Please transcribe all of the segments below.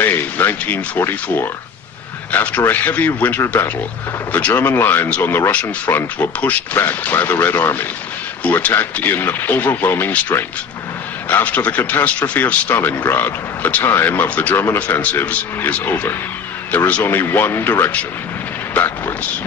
May 1944. After a heavy winter battle, the German lines on the Russian front were pushed back by the Red Army, who attacked in overwhelming strength. After the catastrophe of Stalingrad, the time of the German offensives is over. There is only one direction, backwards.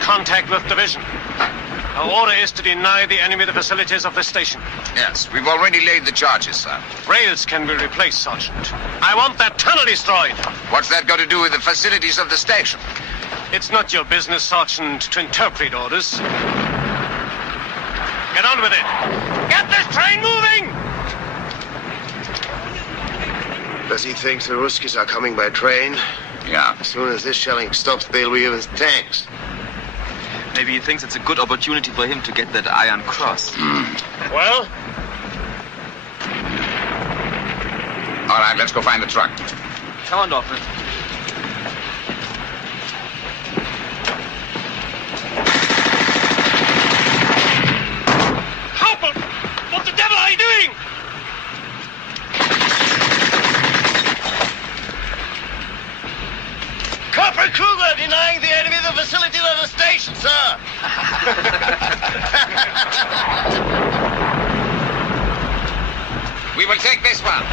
Contact with division. Our order is to deny the enemy the facilities of the station. Yes, we've already laid the charges, sir. Rails can be replaced, Sergeant. I want that tunnel destroyed. What's that got to do with the facilities of the station? It's not your business, Sergeant, to interpret orders. Get on with it. Get this train moving! Does he think the Ruskies are coming by train? Yeah. As soon as this shelling stops, they'll be with tanks. Maybe he thinks it's a good opportunity for him to get that Iron Cross. Well? All right, let's go find the truck. Come on, Dorfman. Hauptmann! What the devil are you doing? Corporal Kruger denying the enemy the facilities of the station, sir. We will take this one.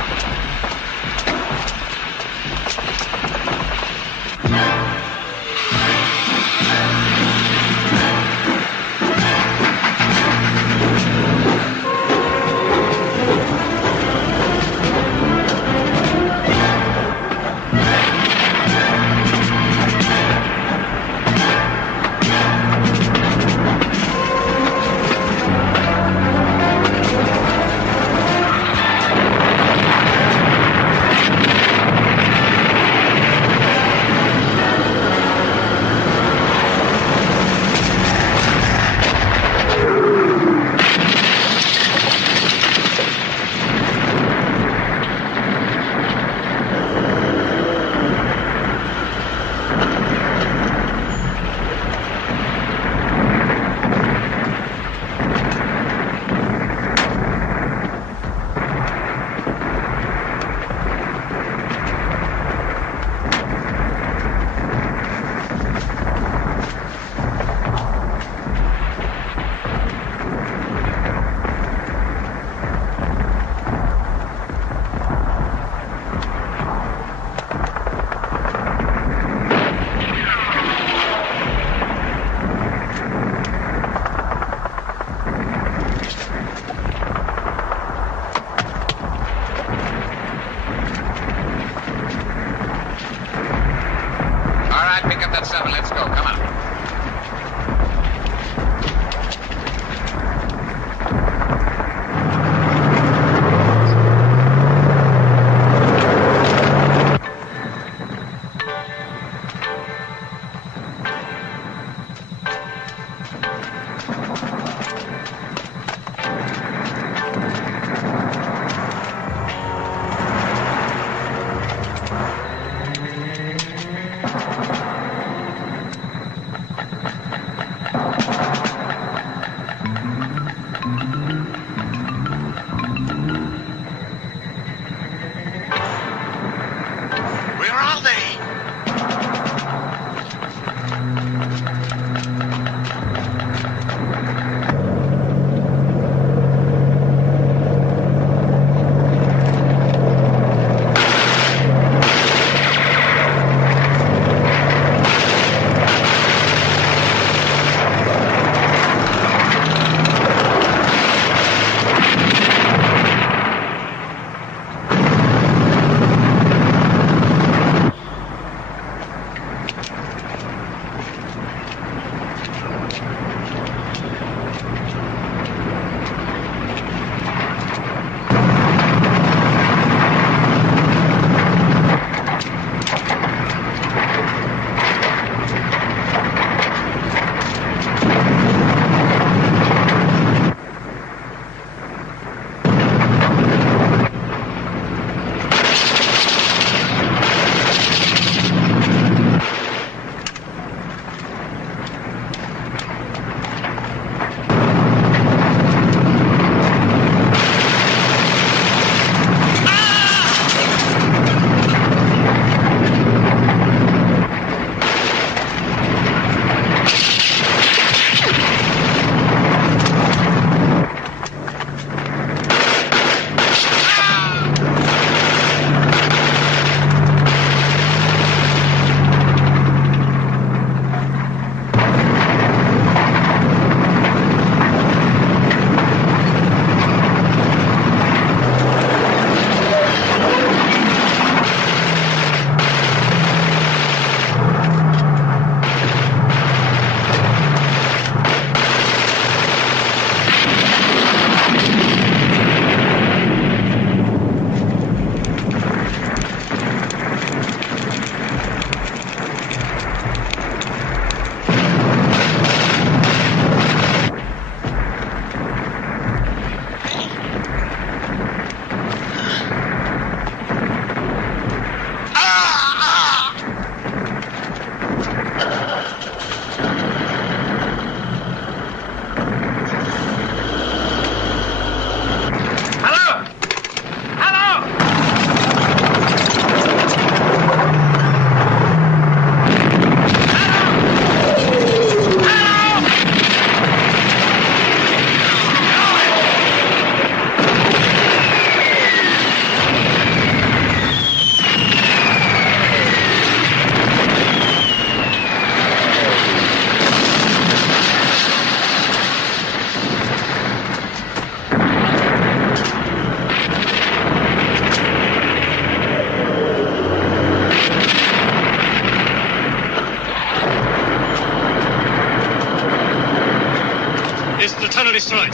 destroyed.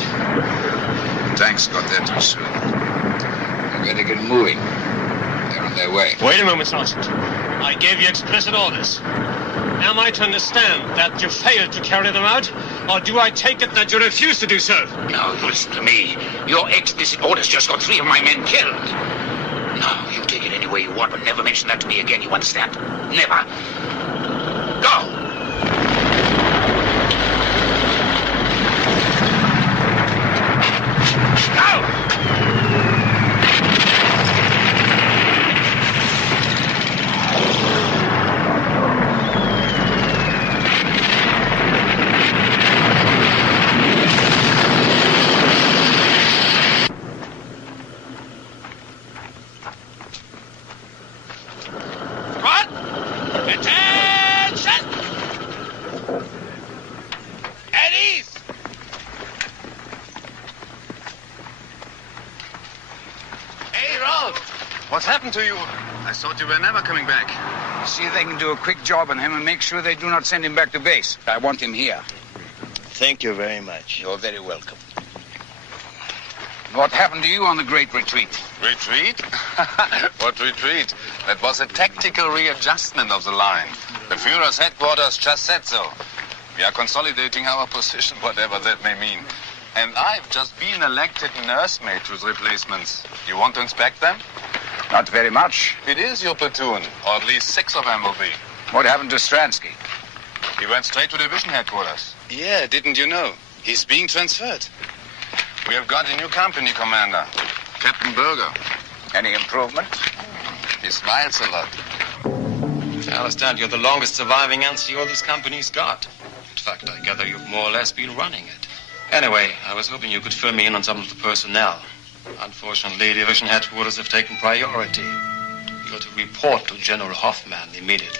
Tanks got there too soon. We better get moving. They're on their way. Wait a moment, Sergeant. I gave you explicit orders. Am I to understand that you failed to carry them out, or do I take it that you refuse to do so? No, you listen to me. Your explicit orders just got 3 of my men killed. No, you take it any way you want, but never mention that to me again, you understand? Never. Go! What's happened to you? I thought you were never coming back. See if they can do a quick job on him and make sure they do not send him back to base. I want him here. Thank you very much. You're very welcome. What happened to you on the Great Retreat? Retreat? What retreat? That was a tactical readjustment of the line. The Führer's headquarters just said so. We are consolidating our position, whatever that may mean. And I've just been elected nursemaid to the replacements. You want to inspect them? Not very much. It is your platoon, or at least 6 of them will be. What happened to Stransky? He went straight to division headquarters. Yeah, didn't you know? He's being transferred. We have got a new company commander, Captain Berger. Any improvement? He smiles a lot. I understand you're the longest surviving NCO this company's got. In fact, I gather you've more or less been running it. Anyway, I was hoping you could fill me in on some of the personnel. Unfortunately, division headquarters have taken priority. You're to report to General Hoffman immediately.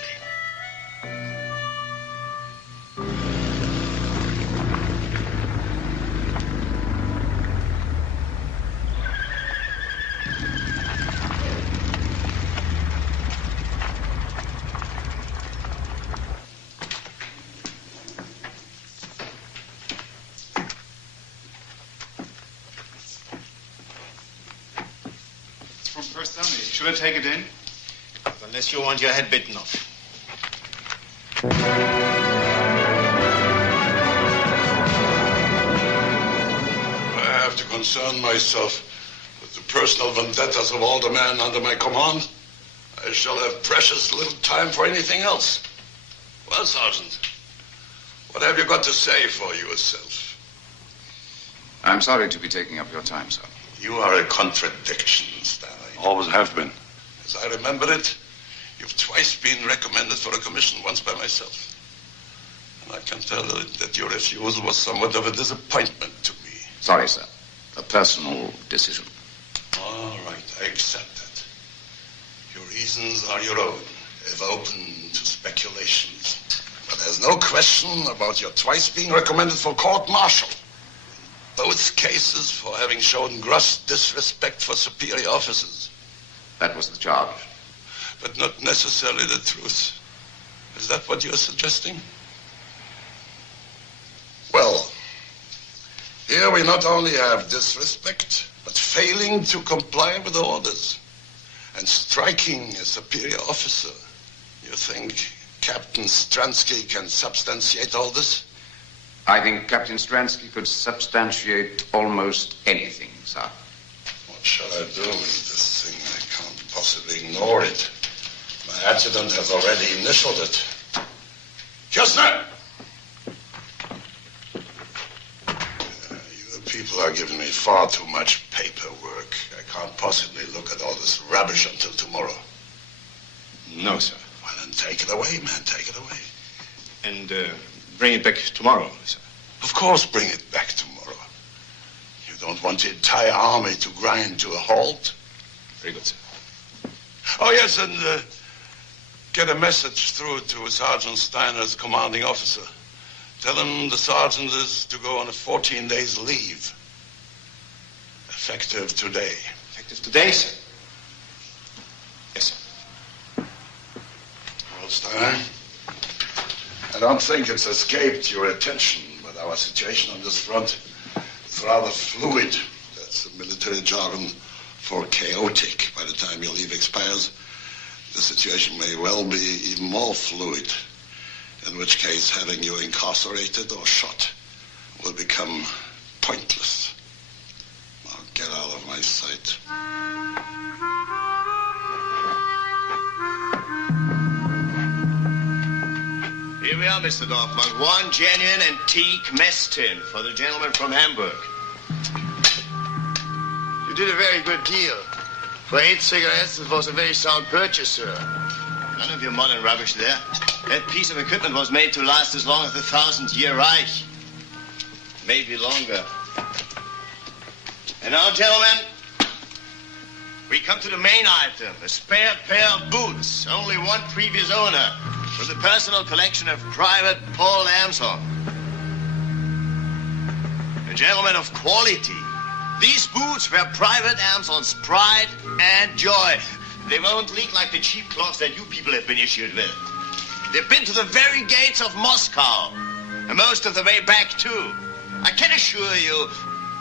First Army. Should I take it in? Unless you want your head bitten off. I have to concern myself with the personal vendettas of all the men under my command. I shall have precious little time for anything else. Well, Sergeant, what have you got to say for yourself? I'm sorry to be taking up your time, sir. You are a contradiction, Stanley. Always have been. As I remember it, you've twice been recommended for a commission, once by myself. And I can tell that your refusal was somewhat of a disappointment to me. Sorry, sir. A personal decision. All right, I accept that. Your reasons are your own, if open to speculations. But there's no question about your twice being recommended for court-martial. Both cases for having shown gross disrespect for superior officers. That was the charge. But not necessarily the truth. Is that what you're suggesting? Well, here we not only have disrespect, but failing to comply with the orders and striking a superior officer. You think Captain Stransky can substantiate all this? I think Captain Stransky could substantiate almost anything, sir. What shall I do with this thing? I can't possibly ignore it. My adjutant has already initialed it. Kistner! You people are giving me far too much paperwork. I can't possibly look at all this rubbish until tomorrow. No, sir. Well, then take it away, man. Take it away. And bring it back tomorrow, sir. Of course, bring it back tomorrow. You don't want the entire army to grind to a halt? Very good, sir. Oh, yes, and get a message through to Sergeant Steiner's commanding officer. Tell him the sergeant is to go on a 14 days leave. Effective today. Effective today, sir? Yes, sir. Well, Steiner, I don't think it's escaped your attention, but our situation on this front It's rather fluid. That's the military jargon for chaotic. By the time your leave expires, the situation may well be even more fluid, in which case having you incarcerated or shot will become pointless. Now get out of my sight. Here we are, Mr. Dorfman. One genuine antique mess tin for the gentleman from Hamburg. You did a very good deal. For 8 cigarettes, it was a very sound purchase, sir. None of your modern rubbish there. That piece of equipment was made to last as long as the 1000-year Reich. Maybe longer. And now, gentlemen, we come to the main item, a spare pair of boots. Only one previous owner, with the personal collection of Private Paul Amson. A gentleman of quality. These boots were Private Amson's pride and joy. They won't leak like the cheap cloths that you people have been issued with. They've been to the very gates of Moscow, and most of the way back, too. I can assure you,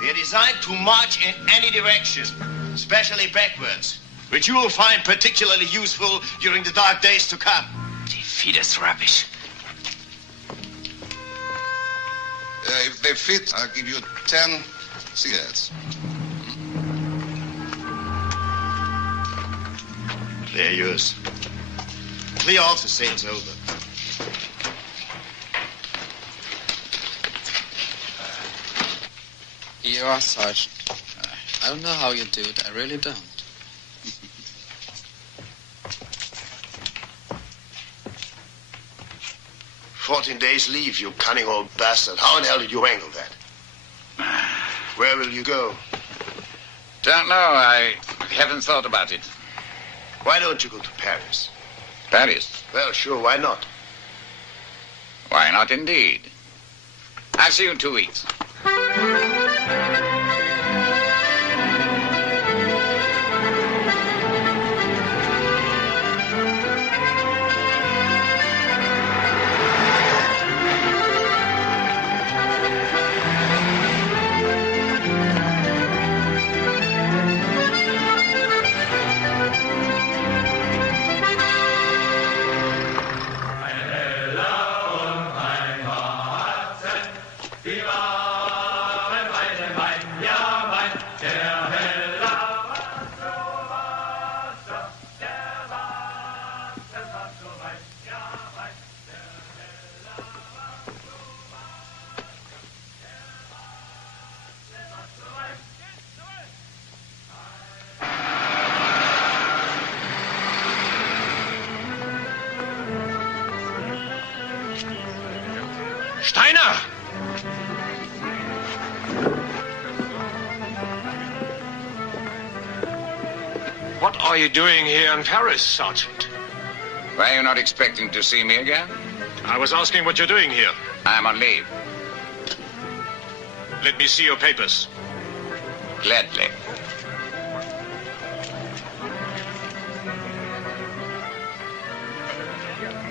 they're designed to march in any direction, especially backwards, which you will find particularly useful during the dark days to come. Feed us rubbish. If they fit, I'll give you 10 cigarettes. They're yours. Clear off, the sale's over. You are, Sergeant. I don't know how you do it. I really don't. 14 days leave, you cunning old bastard. How in hell did you angle that? Where will you go? Don't know. I haven't thought about it. Why don't you go to Paris? Paris? Well, sure, why not? Why not, indeed? I'll see you in 2 weeks. Steiner! What are you doing here in Paris, Sergeant? Were you not expecting to see me again? I was asking what you're doing here. I'm on leave. Let me see your papers. Gladly.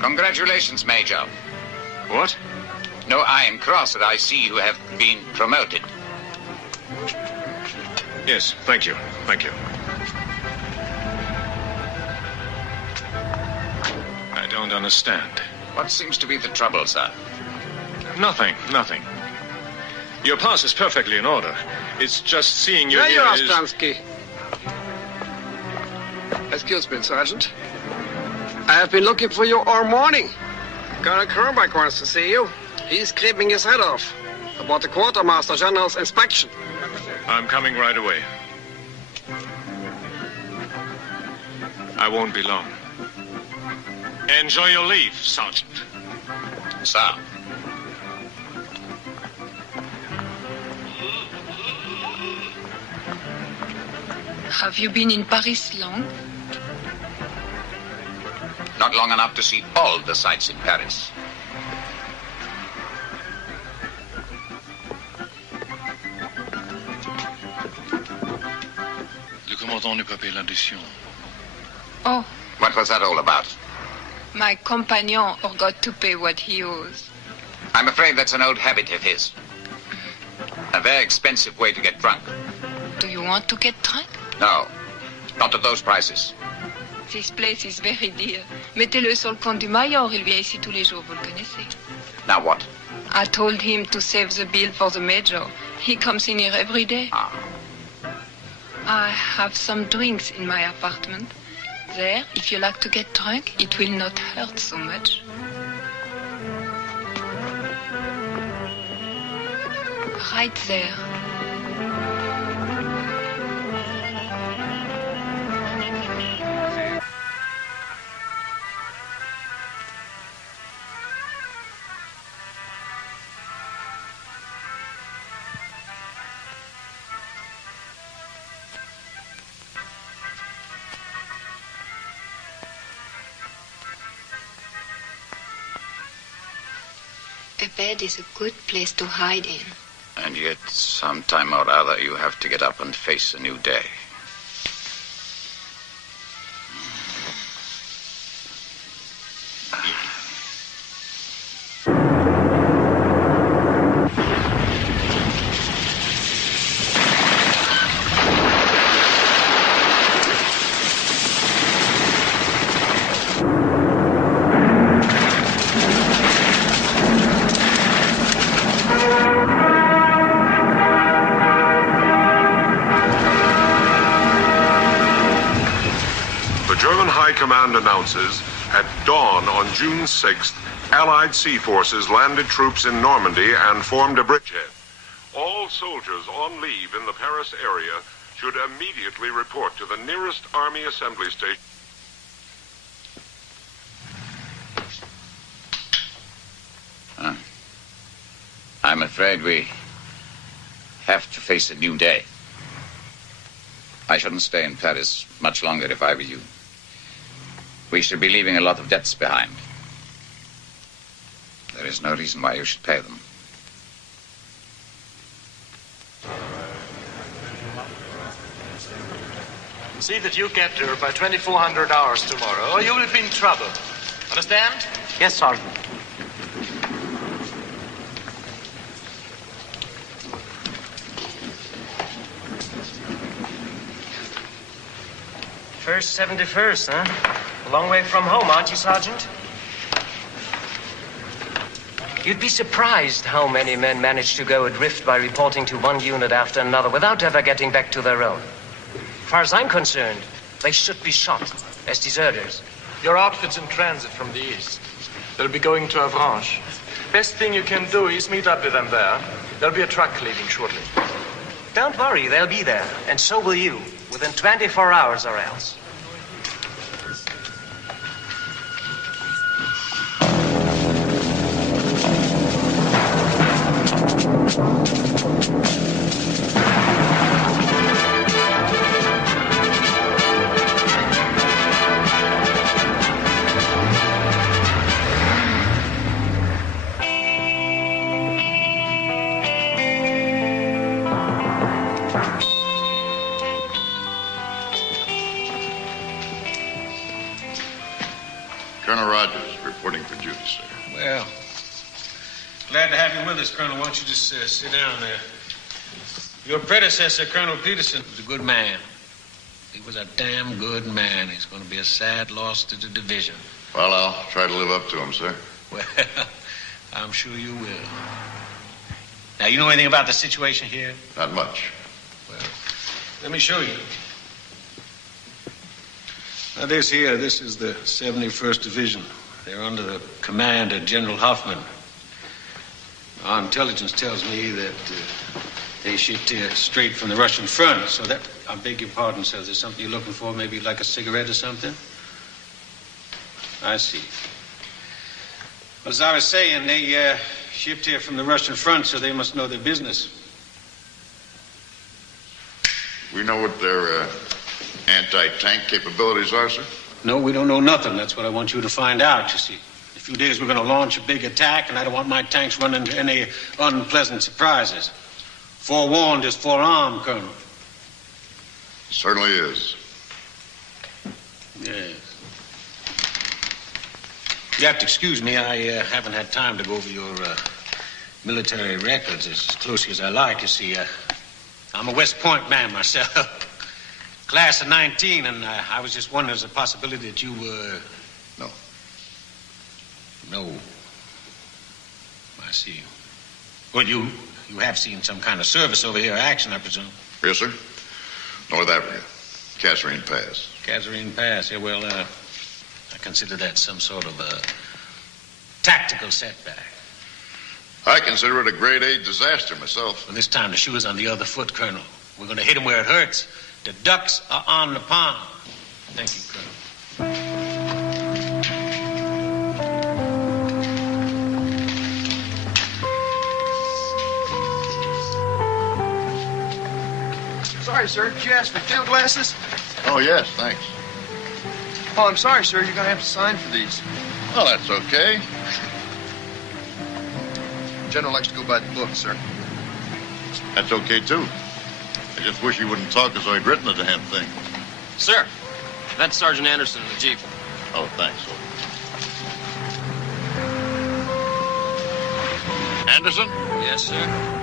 Congratulations, Major. What? No iron cross that I see you have been promoted. Yes, thank you. Thank you. I don't understand. What seems to be the trouble, sir? Nothing, nothing. Your pass is perfectly in order. It's just seeing you There here you are, is... Stransky. Excuse me, Sergeant. I have been looking for you all morning. Colonel Kronbach wants to see you. He's scraping his head off about the Quartermaster General's inspection. I'm coming right away. I won't be long. Enjoy your leave, Sergeant. Sir. Have you been in Paris long? Not long enough to see all the sights in Paris. Le commandant ne peut payer l'addition. Oh, What was that all about? my compagnon forgot to pay what he owes. I'm afraid that's an old habit of his. A very expensive way to get drunk. Do you want to get drunk? No, not at those prices. This place is very dear. Mettez-le sur le compte du Meilleurs. Il vient ici tous les jours, vous le connaissez. Now what? I told him to save the bill for the Major. He comes in here every day. Ah. I have some drinks in my apartment. There, if you like to get drunk, it will not hurt so much. Right there. A bed is a good place to hide in. And yet, sometime or other, you have to get up and face a new day. Command announces, at dawn on June 6th, Allied sea forces landed troops in Normandy and formed a bridgehead. All soldiers on leave in the Paris area should immediately report to the nearest Army assembly station. I'm afraid we have to face a new day. I shouldn't stay in Paris much longer if I were you. We should be leaving a lot of debts behind. There is no reason why you should pay them. See that you get her by 2400 hours tomorrow, or you will be in trouble. Understand? Yes, Sergeant. First 71st, huh? A long way from home, aren't you, Sergeant? You'd be surprised how many men manage to go adrift by reporting to one unit after another without ever getting back to their own. As far as I'm concerned, they should be shot as deserters. Your outfit's in transit from the east. They'll be going to Avranches. Best thing you can do is meet up with them there. There'll be a truck leaving shortly. Don't worry, they'll be there. And so will you, within 24 hours or else. Well, glad to have you with us, Colonel. Why don't you just sit down there? Your predecessor, Colonel Peterson, was a good man. He was a damn good man. He's going to be a sad loss to the division. Well, I'll try to live up to him, sir. Well, I'm sure you will. Now, you know anything about the situation here? Not much. Well, let me show you. Now, this is the 71st Division. They're under the command of General Hoffman. Our intelligence tells me that they shipped here straight from the Russian front. So that, I beg your pardon, sir, is there something you're looking for? Maybe like a cigarette or something? I see. Well, as I was saying, they shipped here from the Russian front, so they must know their business. We know what their anti-tank capabilities are, sir? No, we don't know nothing. That's what I want you to find out, you see. In a few days, we're going to launch a big attack, and I don't want my tanks running into any unpleasant surprises. Forewarned is forearmed, Colonel. Certainly is. Yes. You have to excuse me. I haven't had time to go over your military records as closely as I like. You see, I'm a West Point man myself. Class of 19, and I was just wondering, there's a possibility that you were... No. I see. Well, you have seen some kind of service over here, action, I presume. Yes, sir. North Africa. Kasserine Pass. Kasserine Pass. Yeah, well, I consider that some sort of a tactical setback. I consider it a grade A disaster myself. Well, this time the shoe is on the other foot, Colonel. We're going to hit him where it hurts. The ducks are on the pond. Thank you, Colonel. Sorry, sir. Did you ask for field glasses? Oh, yes, thanks. Oh, I'm sorry, sir. You're going to have to sign for these. Oh, that's okay. General likes to go by the book, sir. That's okay, too. I just wish he wouldn't talk as though he'd written the damn thing. Sir, that's Sergeant Anderson in the Jeep. Oh, thanks. Anderson? Yes, sir.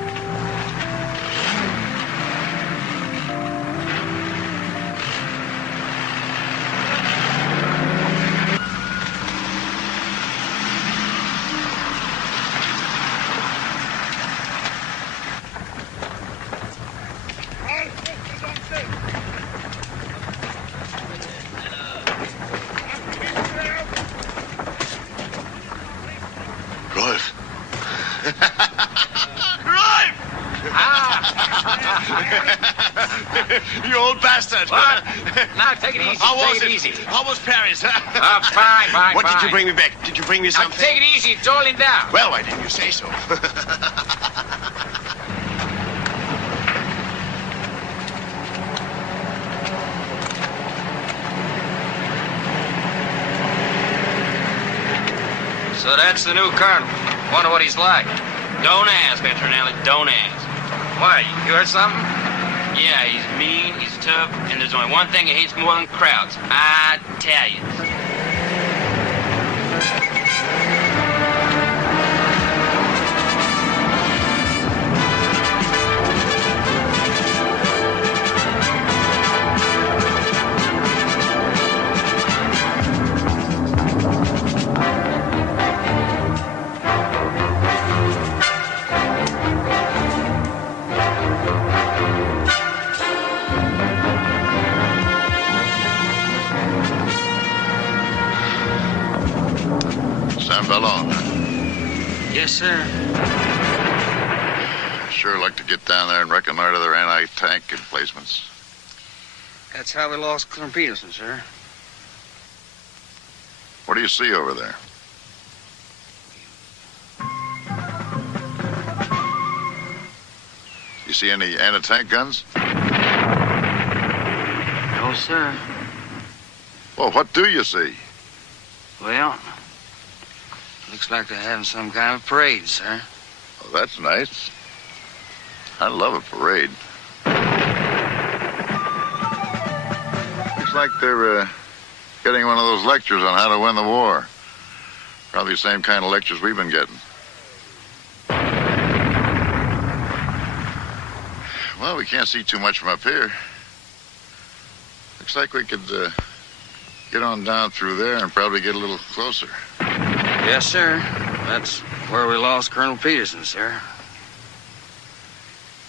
You old bastard. What? Now, take it easy. How was it it? easy. How was Paris? Fine. What did you bring me back? Did you bring me something? Now, take it easy. It's all in there. Well, why didn't you say so? So that's the new colonel. Wonder what he's like. Don't ask, Petronelli. Don't ask. Why? You heard something? Yeah, he's mean, he's tough, and there's only one thing he hates more than crowds. Italians. Yes, sir. I'd sure like to get down there and reconnoiter their anti-tank emplacements. That's how we lost Colonel Peterson, sir. What do you see over there? You see any anti-tank guns? No, sir. Well, what do you see? Well, looks like they're having some kind of parade, sir. Oh, that's nice. I love a parade. Looks like they're getting one of those lectures on how to win the war. Probably the same kind of lectures we've been getting. Well, we can't see too much from up here. Looks like we could get on down through there and probably get a little closer. Yes, sir. That's where we lost Colonel Peterson, sir.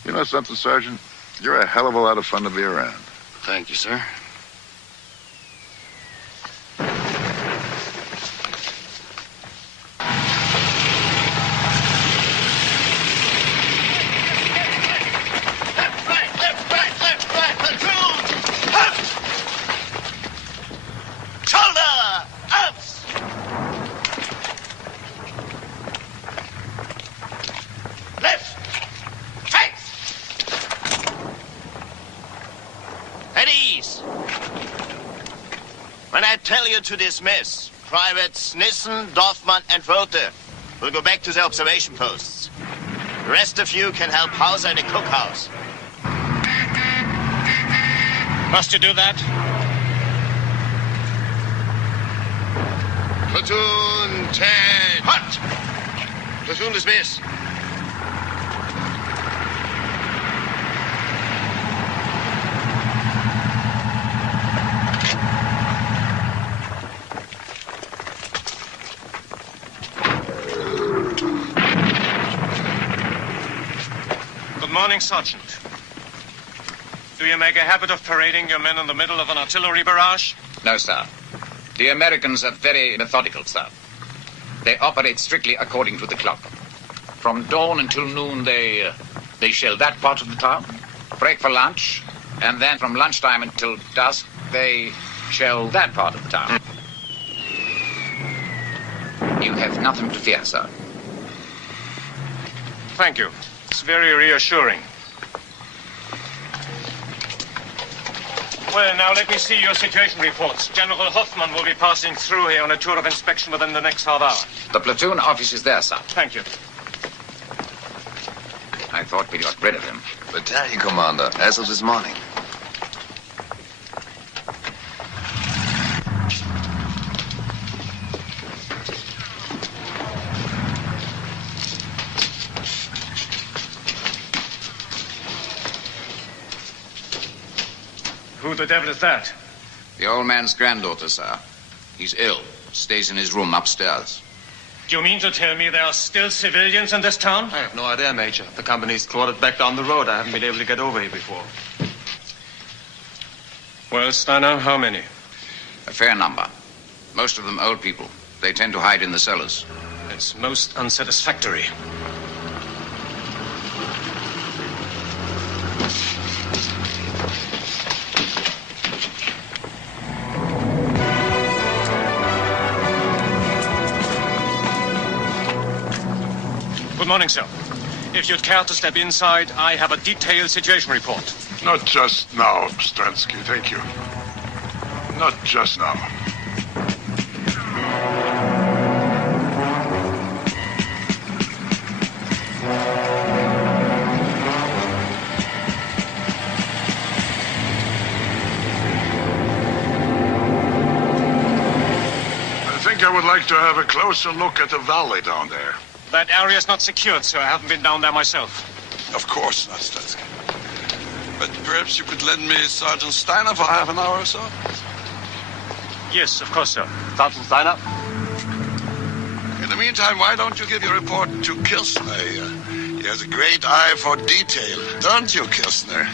You know something, Sergeant? You're a hell of a lot of fun to be around. Thank you, sir. To dismiss. Privates Nissen, Dorfman, and Rothe will go back to their observation posts. The rest of you can help Hauser in the cookhouse. Must you do that? Platoon 10. Hot! Platoon dismiss. morning, Sergeant. Do you make a habit of parading your men in the middle of an artillery barrage? No, sir. The Americans are very methodical, sir. They operate strictly according to the clock. From dawn until noon, they shell that part of the town, break for lunch, and then from lunchtime until dusk, they shell that part of the town. You have nothing to fear, sir. Thank you. It's very reassuring. Well, now let me see your situation reports. General Hoffman will be passing through here on a tour of inspection within the next half hour. The platoon office is there, sir. Thank you. I thought we got rid of him. Battalion commander, as of this morning. Who the devil is that? The old man's granddaughter, sir. He's ill. Stays in his room upstairs. Do you mean to tell me there are still civilians in this town? I have no idea, Major. The company's quartered back down the road. I haven't been able to get over here before. Well, Steiner, how many? A fair number. Most of them old people. They tend to hide in the cellars. It's most unsatisfactory. Good morning, sir. If you'd care to step inside, I have a detailed situation report. Not just now, Stransky, thank you. Not just now. I think I would like to have a closer look at the valley down there. That area's not secured, sir. I haven't been down there myself. Of course not, Stransky. But perhaps you could lend me Sergeant Steiner for half an hour or so? Yes, of course, sir. Sergeant Steiner? In the meantime, why don't you give your report to Kirchner? He has a great eye for detail, don't you, Kirchner?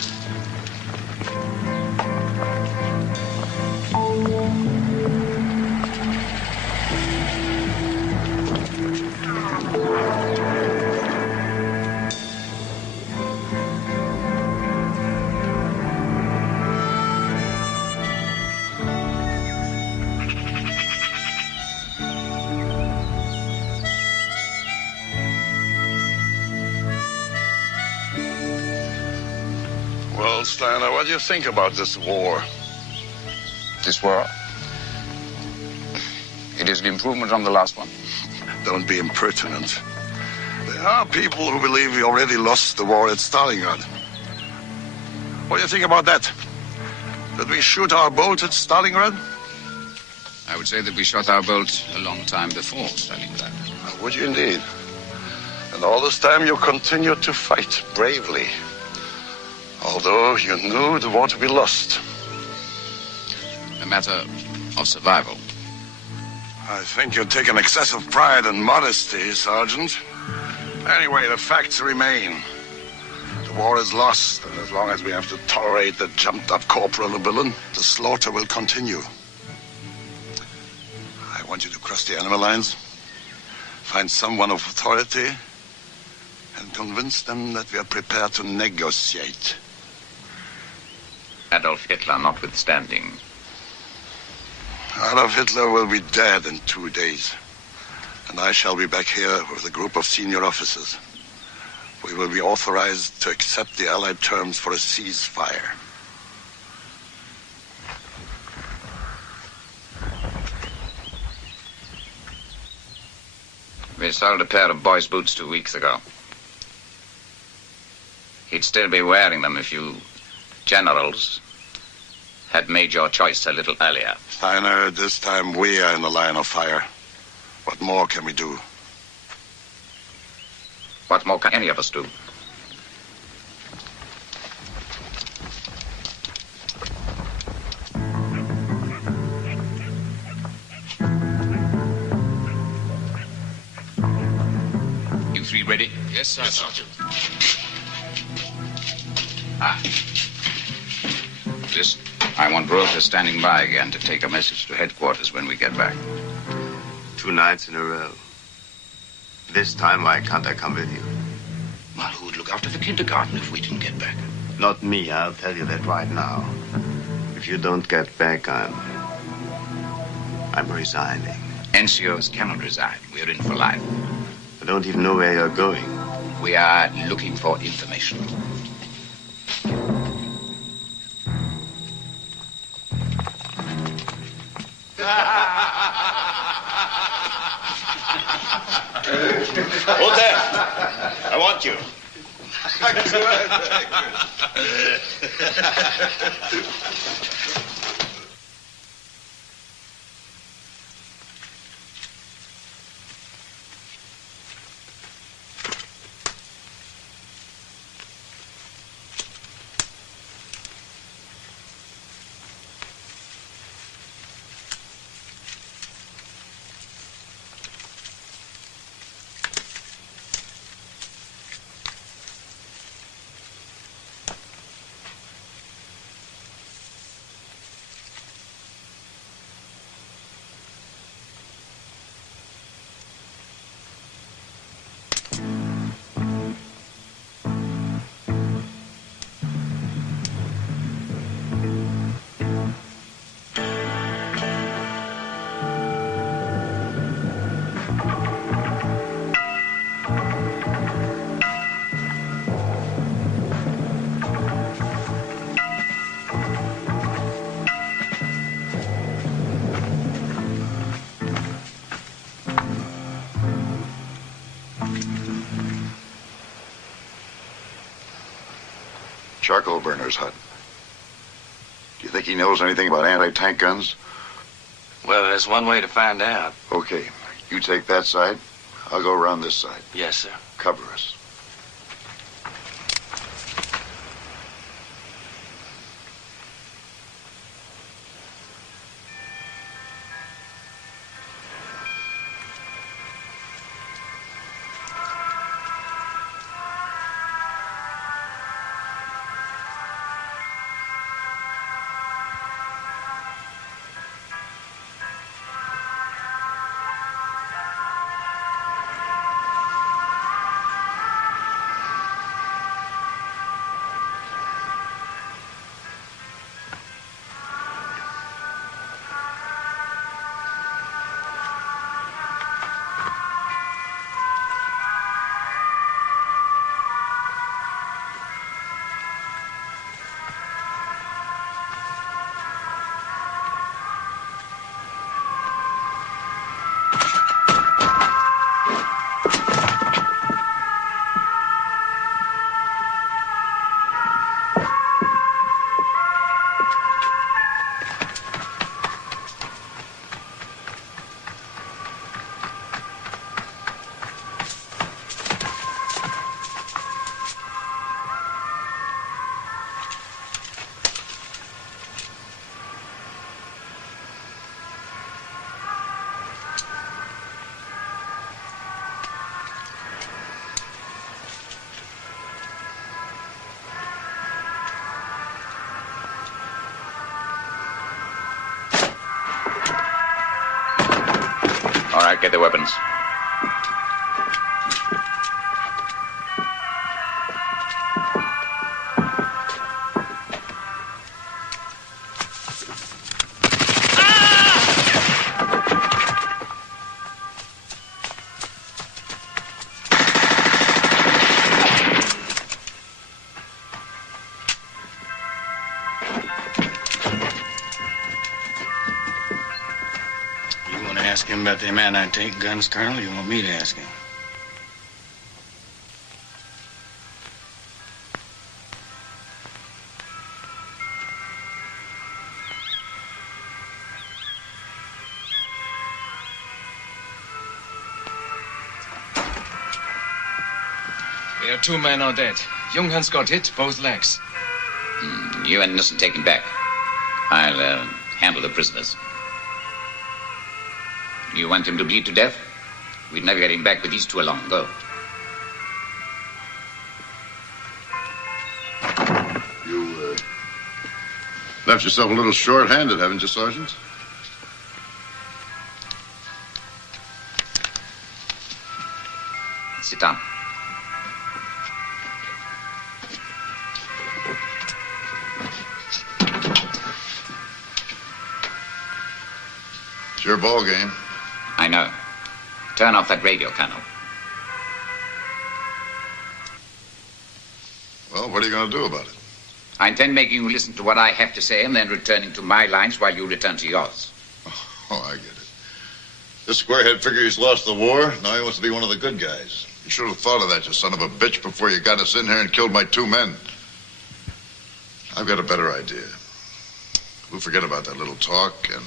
Well, Steiner, what do you think about this war? This war? It is an improvement on the last one. Don't be impertinent. There are people who believe we already lost the war at Stalingrad. What do you think about that? Did we shoot our boat at Stalingrad? I would say that we shot our bolt a long time before Stalingrad. Would you indeed? And all this time you continued to fight bravely. Although you knew the war to be lost. A matter of survival. I think you take an excessive pride and modesty, Sergeant. Anyway, the facts remain. The war is lost, and as long as we have to tolerate the jumped-up corporal villain, the slaughter will continue. I want you to cross the enemy lines, find someone of authority, and convince them that we are prepared to negotiate. Adolf Hitler notwithstanding. Adolf Hitler will be dead in 2 days. And I shall be back here with a group of senior officers. We will be authorized to accept the Allied terms for a ceasefire. We sold a pair of boys' boots 2 weeks ago. He'd still be wearing them if you generals had made your choice a little earlier. Steiner, this time we are in the line of fire. What more can we do? What more can any of us do? You three ready? Yes, sir. Yes, Sergeant. Listen, I want Rotha standing by again to take a message to headquarters when we get back. 2 nights in a row. This time, why can't I come with you? Well, who would look after the kindergarten if we didn't get back? Not me, I'll tell you that right now. If you don't get back, I'm resigning. NCOs cannot resign. We're in for life. I don't even know where you're going. We are looking for information. Hold there. I want you. Charcoal burner's hut. Do you think he knows anything about anti-tank guns? Well, there's one way to find out. Okay, you take that side. I'll go around this side. Yes, sir. Cover us. All right, get the weapons. Ask him about them anti-tank guns, Colonel. You want me to ask him? There are 2 men are dead. Junghans got hit, both legs. You and Nissen take him back. I'll handle the prisoners. You want him to bleed to death? We'd never get him back with these 2 along. Go. Left yourself a little short-handed, haven't you, Sergeant? Sit down. It's your ball game. I know. Turn off that radio, Colonel. Well, what are you going to do about it? I intend making you listen to what I have to say and then returning to my lines while you return to yours. Oh, I get it. This squarehead figure he's lost the war. Now he wants to be one of the good guys. You should have thought of that, you son of a bitch, before you got us in here and killed my 2 men. I've got a better idea. We'll forget about that little talk, and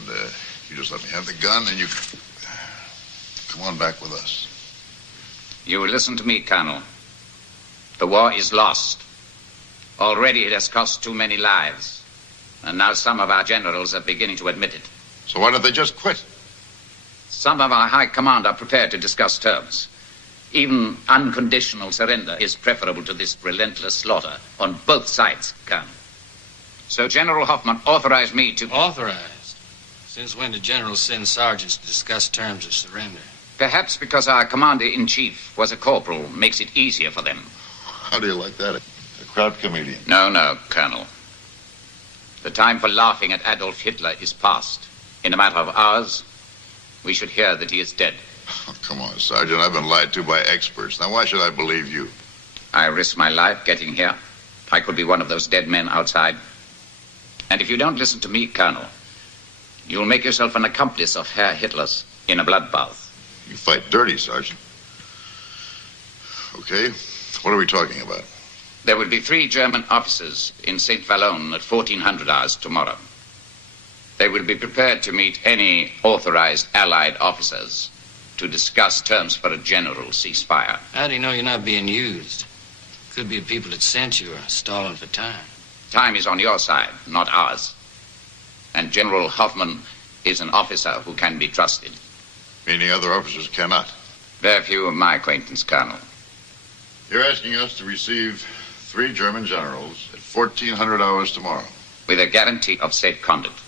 you just let me have the gun, and you come on back with us. You will listen to me, Colonel. The war is lost. Already it has cost too many lives. And now some of our generals are beginning to admit it. So why don't they just quit? Some of our high command are prepared to discuss terms. Even unconditional surrender is preferable to this relentless slaughter on both sides, Colonel. So General Hoffman authorized me to... Authorized? Since when did generals send sergeants to discuss terms of surrender? Perhaps because our commander-in-chief was a corporal makes it easier for them. How do you like that? A crowd comedian? No, Colonel. The time for laughing at Adolf Hitler is past. In a matter of hours, we should hear that he is dead. Oh, come on, Sergeant. I've been lied to by experts. Now, why should I believe you? I risked my life getting here. I could be one of those dead men outside. And if you don't listen to me, Colonel, you'll make yourself an accomplice of Herr Hitler's in a bloodbath. You fight dirty, Sergeant. Okay, what are we talking about? There will be 3 German officers in St. Vallon at 1400 hours tomorrow. They will be prepared to meet any authorized Allied officers to discuss terms for a general ceasefire. How do you know you're not being used? Could be people that sent you are stalling for time. Time is on your side, not ours. And General Hoffman is an officer who can be trusted. Meaning other officers cannot? Very few of my acquaintance, Colonel. You're asking us to receive 3 German generals at 1400 hours tomorrow. With a guarantee of safe conduct.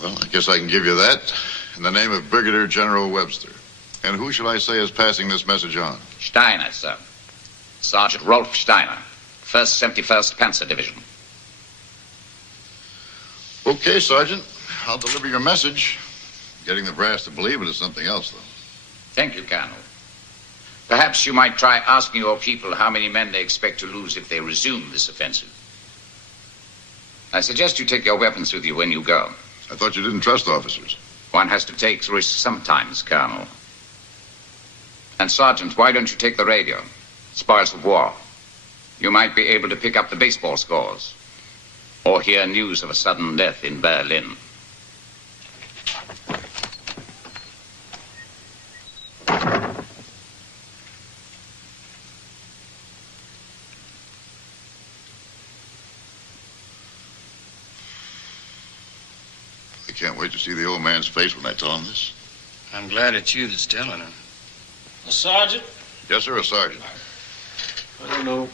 Well, I guess I can give you that in the name of Brigadier General Webster. And who shall I say is passing this message on? Steiner, sir. Sergeant Rolf Steiner, 1st 71st Panzer Division. Okay, Sergeant. I'll deliver your message. Getting the brass to believe it is something else, though. Thank you, Colonel. Perhaps you might try asking your people how many men they expect to lose if they resume this offensive. I suggest you take your weapons with you when you go. I thought you didn't trust officers. One has to take risks sometimes, Colonel. And, Sergeant, why don't you take the radio? Spoils of war. You might be able to pick up the baseball scores. Or hear news of a sudden death in Berlin. I can't wait to see the old man's face when I tell him this. I'm glad it's you that's telling him. A sergeant? Yes, sir, a sergeant. I don't know.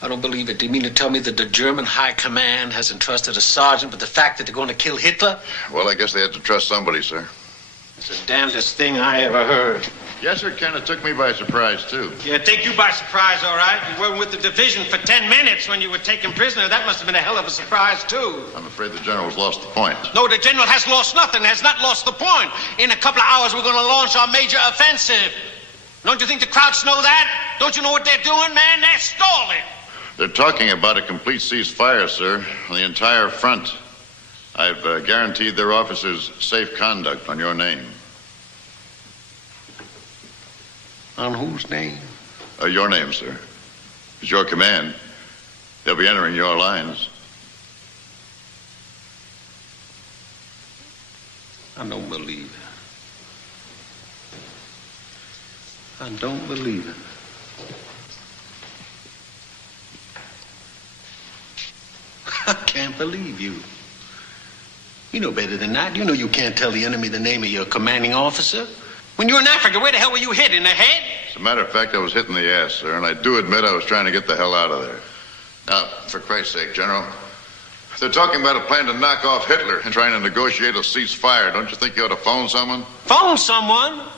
I don't believe it. Do you mean to tell me that the German High Command has entrusted a sergeant with the fact that they're going to kill Hitler? Well, I guess they had to trust somebody, sir. It's the damnedest thing I ever heard. Yes, sir, Ken. It took me by surprise, too. Yeah, take you by surprise, all right. You were with the division for 10 minutes when you were taken prisoner. That must have been a hell of a surprise, too. I'm afraid the general's lost the point. No, the general has lost nothing, has not lost the point. In a couple of hours, we're going to launch our major offensive. Don't you think the Krauts know that? Don't you know what they're doing, man? They're stalling. They're talking about a complete ceasefire, sir, on the entire front. I've guaranteed their officers safe conduct on your name. On whose name? Your name, sir. It's your command. They'll be entering your lines. I don't believe it. I don't believe it. I can't believe you. You know better than that. You know you can't tell the enemy the name of your commanding officer. When you were in Africa, where the hell were you hit? In the head? As a matter of fact, I was hitting the ass, sir, and I do admit I was trying to get the hell out of there. Now, for Christ's sake, General, they're talking about a plan to knock off Hitler and trying to negotiate a ceasefire. Don't you think you ought to phone someone? Phone someone?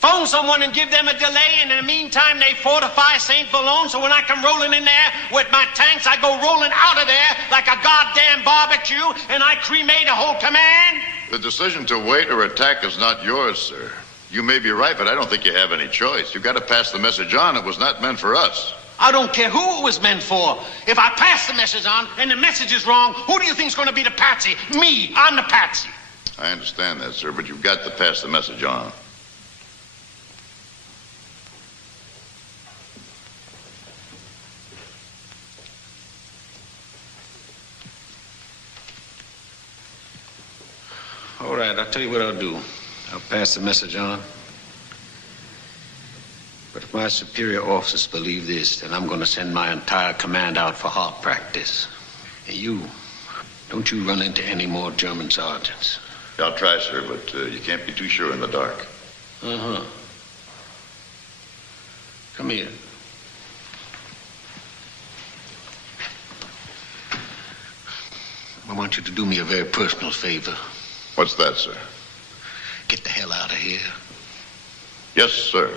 Phone someone and give them a delay, and in the meantime, they fortify St. Valone, so when I come rolling in there with my tanks, I go rolling out of there like a goddamn barbecue, and I cremate a whole command? The decision to wait or attack is not yours, sir. You may be right, but I don't think you have any choice. You've got to pass the message on. It was not meant for us. I don't care who it was meant for. If I pass the message on and the message is wrong, who do you think's going to be the patsy? Me. I'm the patsy. I understand that, sir, but you've got to pass the message on. All right, I'll tell you what I'll do. I'll pass the message on. But if my superior officers believe this, then I'm going to send my entire command out for hard practice. And don't you run into any more German sergeants. I'll try, sir, but you can't be too sure in the dark. Uh-huh. Come here. I want you to do me a very personal favor. What's that, sir? Get the hell out of here. Yes, sir.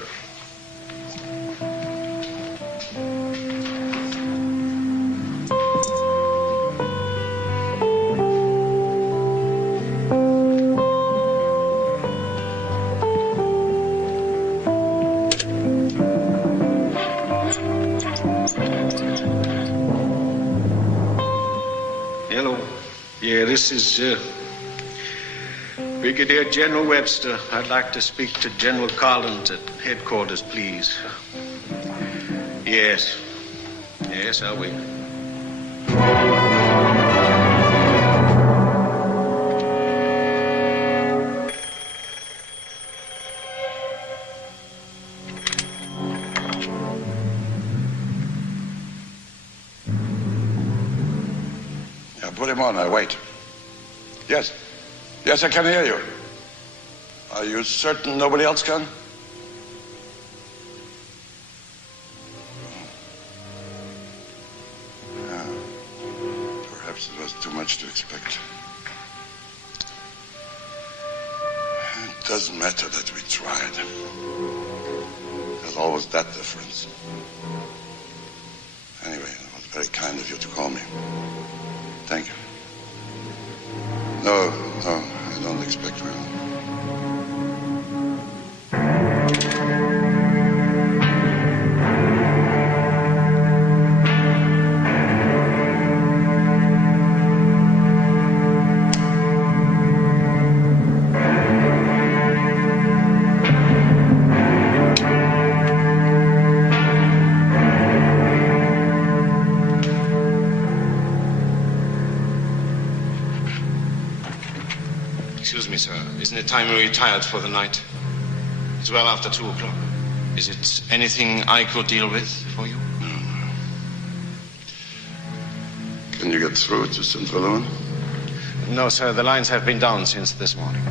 Hello. Yeah, this is Brigadier General Webster. I'd like to speak to General Collins at headquarters, please. Yes. Yes, I'll wait. Yeah, put him on. I wait. Yes. Yes, I can hear you. Are you certain nobody else can? Yeah. Perhaps it was too much to expect. It doesn't matter that we tried. There's always that difference. Anyway, it was very kind of you to call me. Thank you. No, I don't expect we will. Excuse me, sir. Isn't it time we retired for the night? It's well after 2 o'clock. Is it anything I could deal with for you? Can you get through to St. Valone? No, sir. The lines have been down since this morning.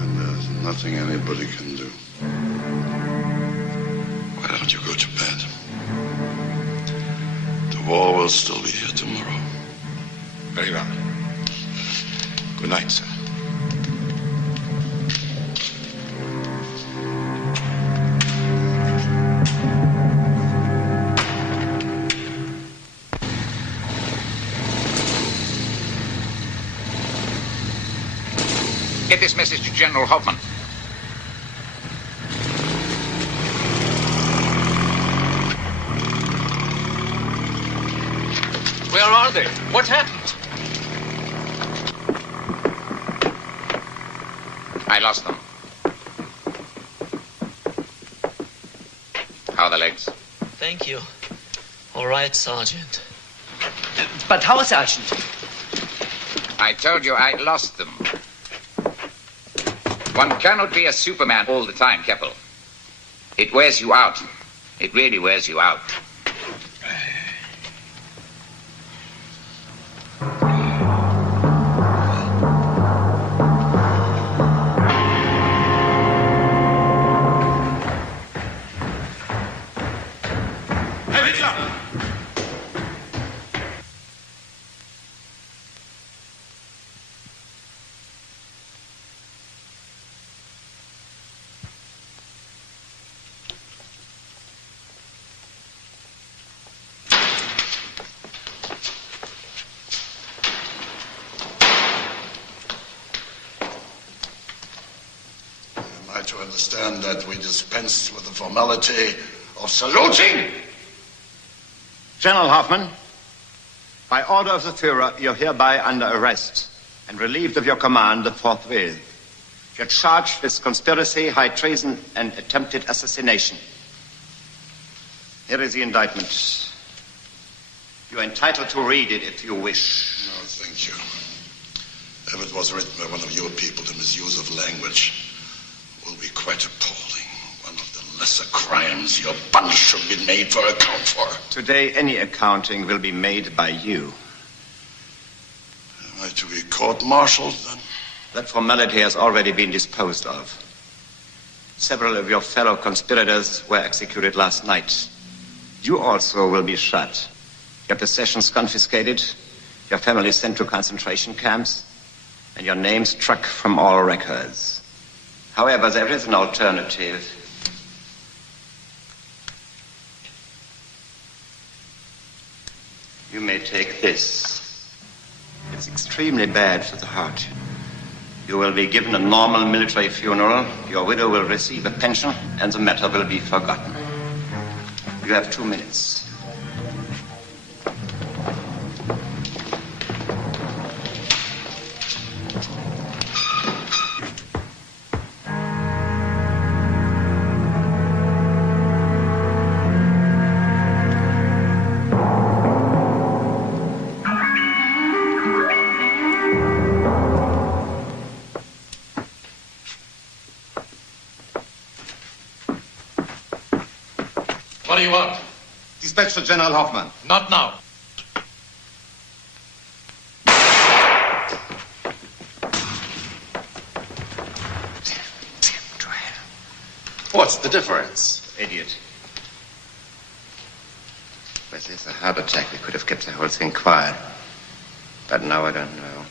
And there's nothing anybody can do. Why don't you go to bed? The war will still be here tomorrow. Very well. Good night, sir. Get this message to General Hoffman. Where are they? What happened? I lost them. How are the legs? Thank you. All right, Sergeant. But how, Sergeant? I told you I lost them. One cannot be a Superman all the time, Keppel. It wears you out. It really wears you out. to understand that we dispense with the formality of saluting? General Hoffman, by order of the Führer, you're hereby under arrest and relieved of your command forthwith. You're charged with conspiracy, high treason, and attempted assassination. Here is the indictment. You're entitled to read it if you wish. No, thank you. If it was written by one of your people, the misuse of language will be quite appalling. One of the lesser crimes your bunch should be made for account for. Today, any accounting will be made by you. Am I to be court-martialed, then? That formality has already been disposed of. Several of your fellow conspirators were executed last night. You also will be shot. Your possessions confiscated, your family sent to concentration camps, and your name struck from all records. However, there is an alternative. You may take this. It's extremely bad for the heart. You will be given a normal military funeral, your widow will receive a pension, and the matter will be forgotten. You have 2 minutes. What do you want? Dispatch to General Hoffman. Not now. What's the difference? Idiot. With this, a heart attack, we could have kept the whole thing quiet. But now I don't know.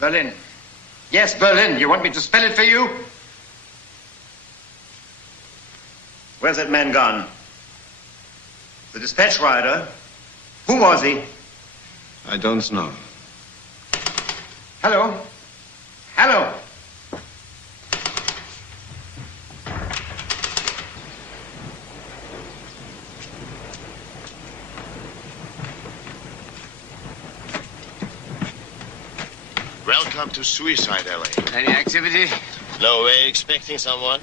Berlin. Yes, Berlin. You want me to spell it for you? Where's that man gone? The dispatch rider? Who was he? I don't know. Hello? Hello? Welcome to Suicide Alley. Any activity? No way, expecting someone?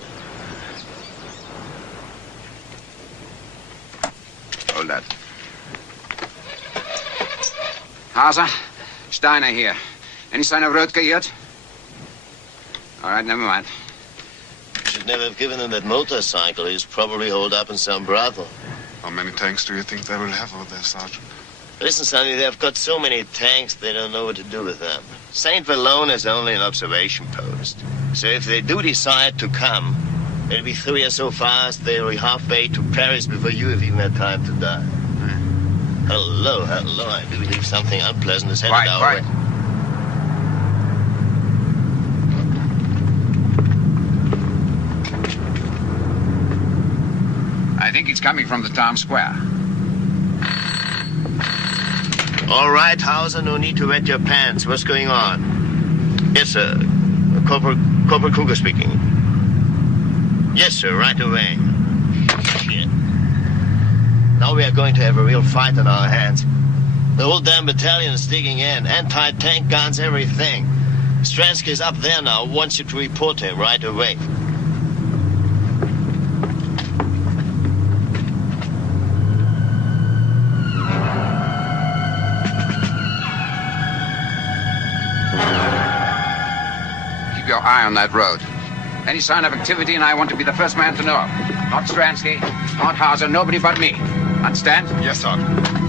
Hold that. Hauser, Steiner here. Any sign of Röttger yet? All right, never mind. Should never have given him that motorcycle. He's probably holed up in some brothel. How many tanks do you think they will have over there, Sergeant? Listen, Sonny, they've got so many tanks, they don't know what to do with them. St. Valone is only an observation post. So if they do decide to come, it'll be through here so fast they'll be halfway to Paris before you have even had time to die. Hello, hello. I do believe something unpleasant is headed our way. I think it's coming from the town square. All right, Hauser, no need to wet your pants. What's going on? Yes, sir. Corporal Kruger speaking. Yes, sir, right away. Shit. Now we are going to have a real fight on our hands. The whole damn battalion is digging in. Anti-tank guns, everything. Stransky is up there now. Wants you to report him right away. Your eye on that road. Any sign of activity and I want to be the first man to know. Not Stransky, not Hauser, nobody but me. Understand? Yes, Sergeant.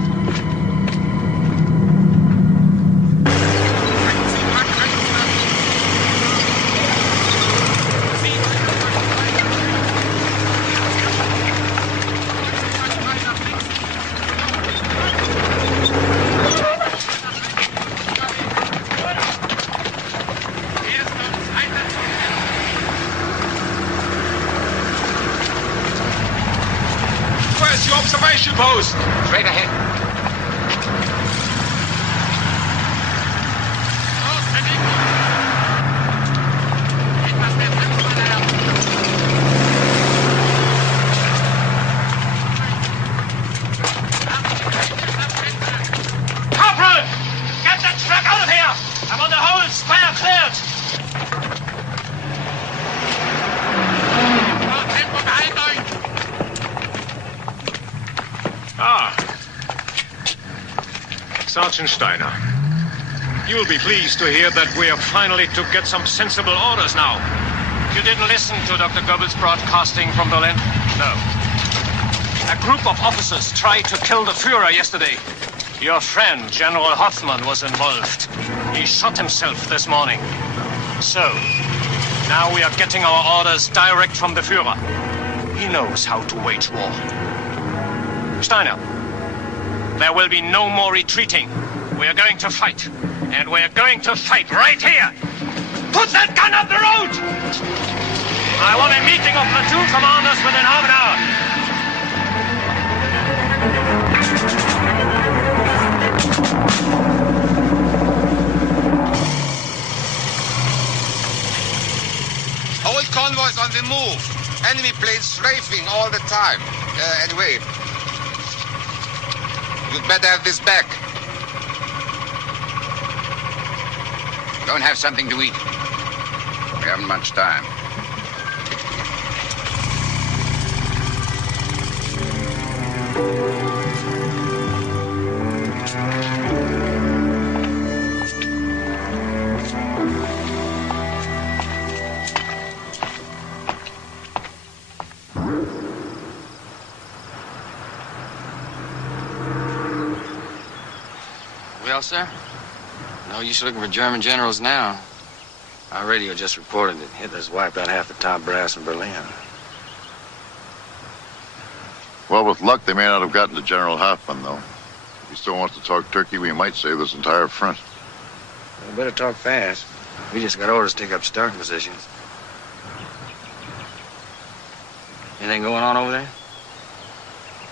Post. Straight ahead. Sergeant Steiner, you'll be pleased to hear that we are finally to get some sensible orders now. You didn't listen to Dr. Goebbels' broadcasting from Berlin? No. A group of officers tried to kill the Führer yesterday. Your friend, General Hoffmann, was involved. He shot himself this morning. So, now we are getting our orders direct from the Führer. He knows how to wage war. Steiner, there will be no more retreating. We are going to fight. And we are going to fight right here. Put that gun up the road! I want a meeting of platoon commanders within half an hour. Whole convoys on the move. Enemy planes strafing all the time. Anyway, you'd better have this back. Go and have something to eat. We haven't much time. Well, sir? No use looking for German generals now. Our radio just reported that Hitler's wiped out half the top brass in Berlin. Well, with luck, they may not have gotten to General Hoffmann, though. If he still wants to talk turkey, we might save this entire front. We better talk fast. We just got orders to take up starting positions. Anything going on over there?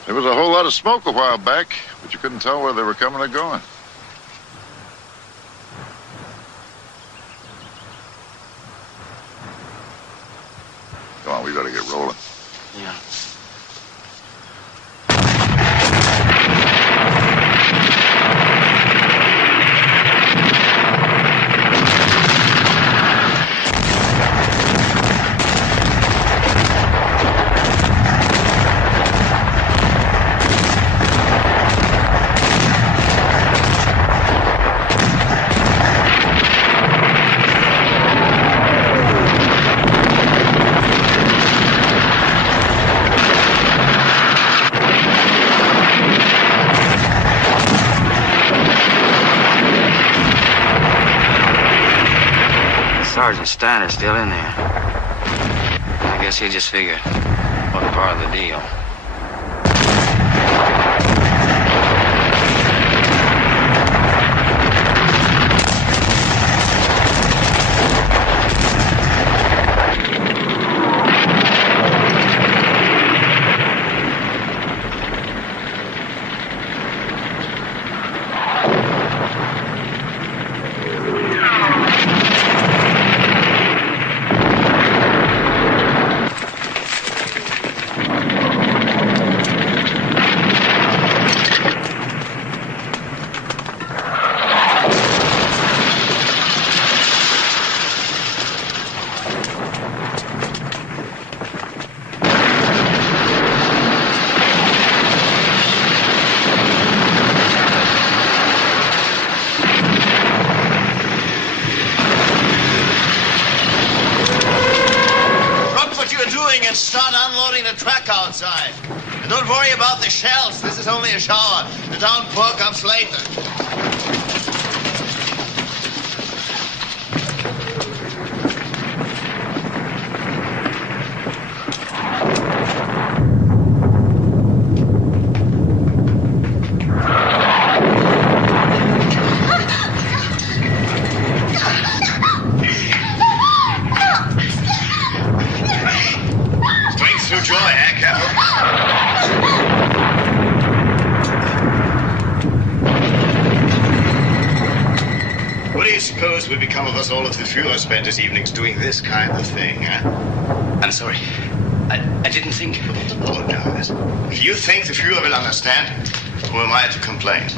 There was a whole lot of smoke a while back, but you couldn't tell where they were coming or going. Come on, we gotta get rolling. Yeah. Sergeant Steiner's still in there. I guess he just figured what part of the deal. And start unloading the truck outside. And don't worry about the shells. This is only a shower. The downpour comes later. Would become of us all if the Führer spent his evenings doing this kind of thing, huh? I'm sorry. I didn't think. Apologize. If you think the Führer will understand, who am I to complain?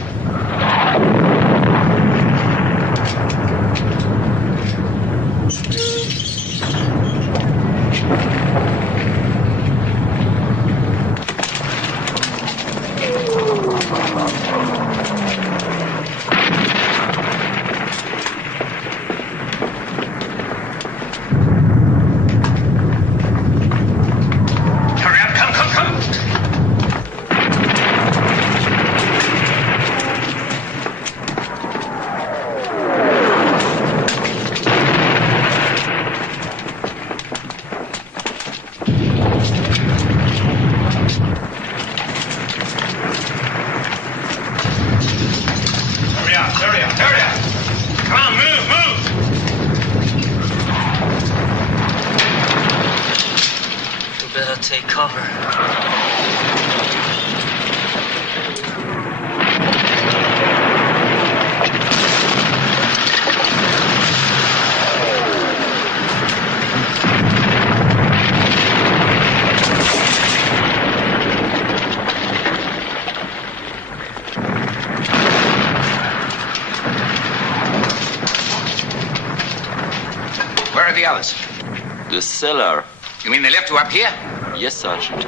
the cellar. You mean they left you up here? Yes, Sergeant.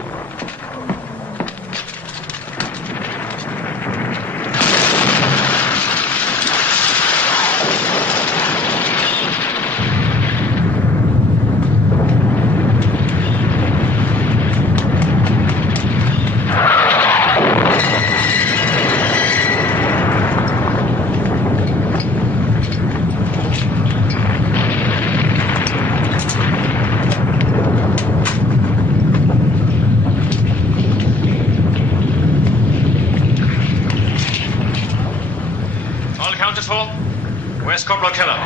Where's Corporal Keller?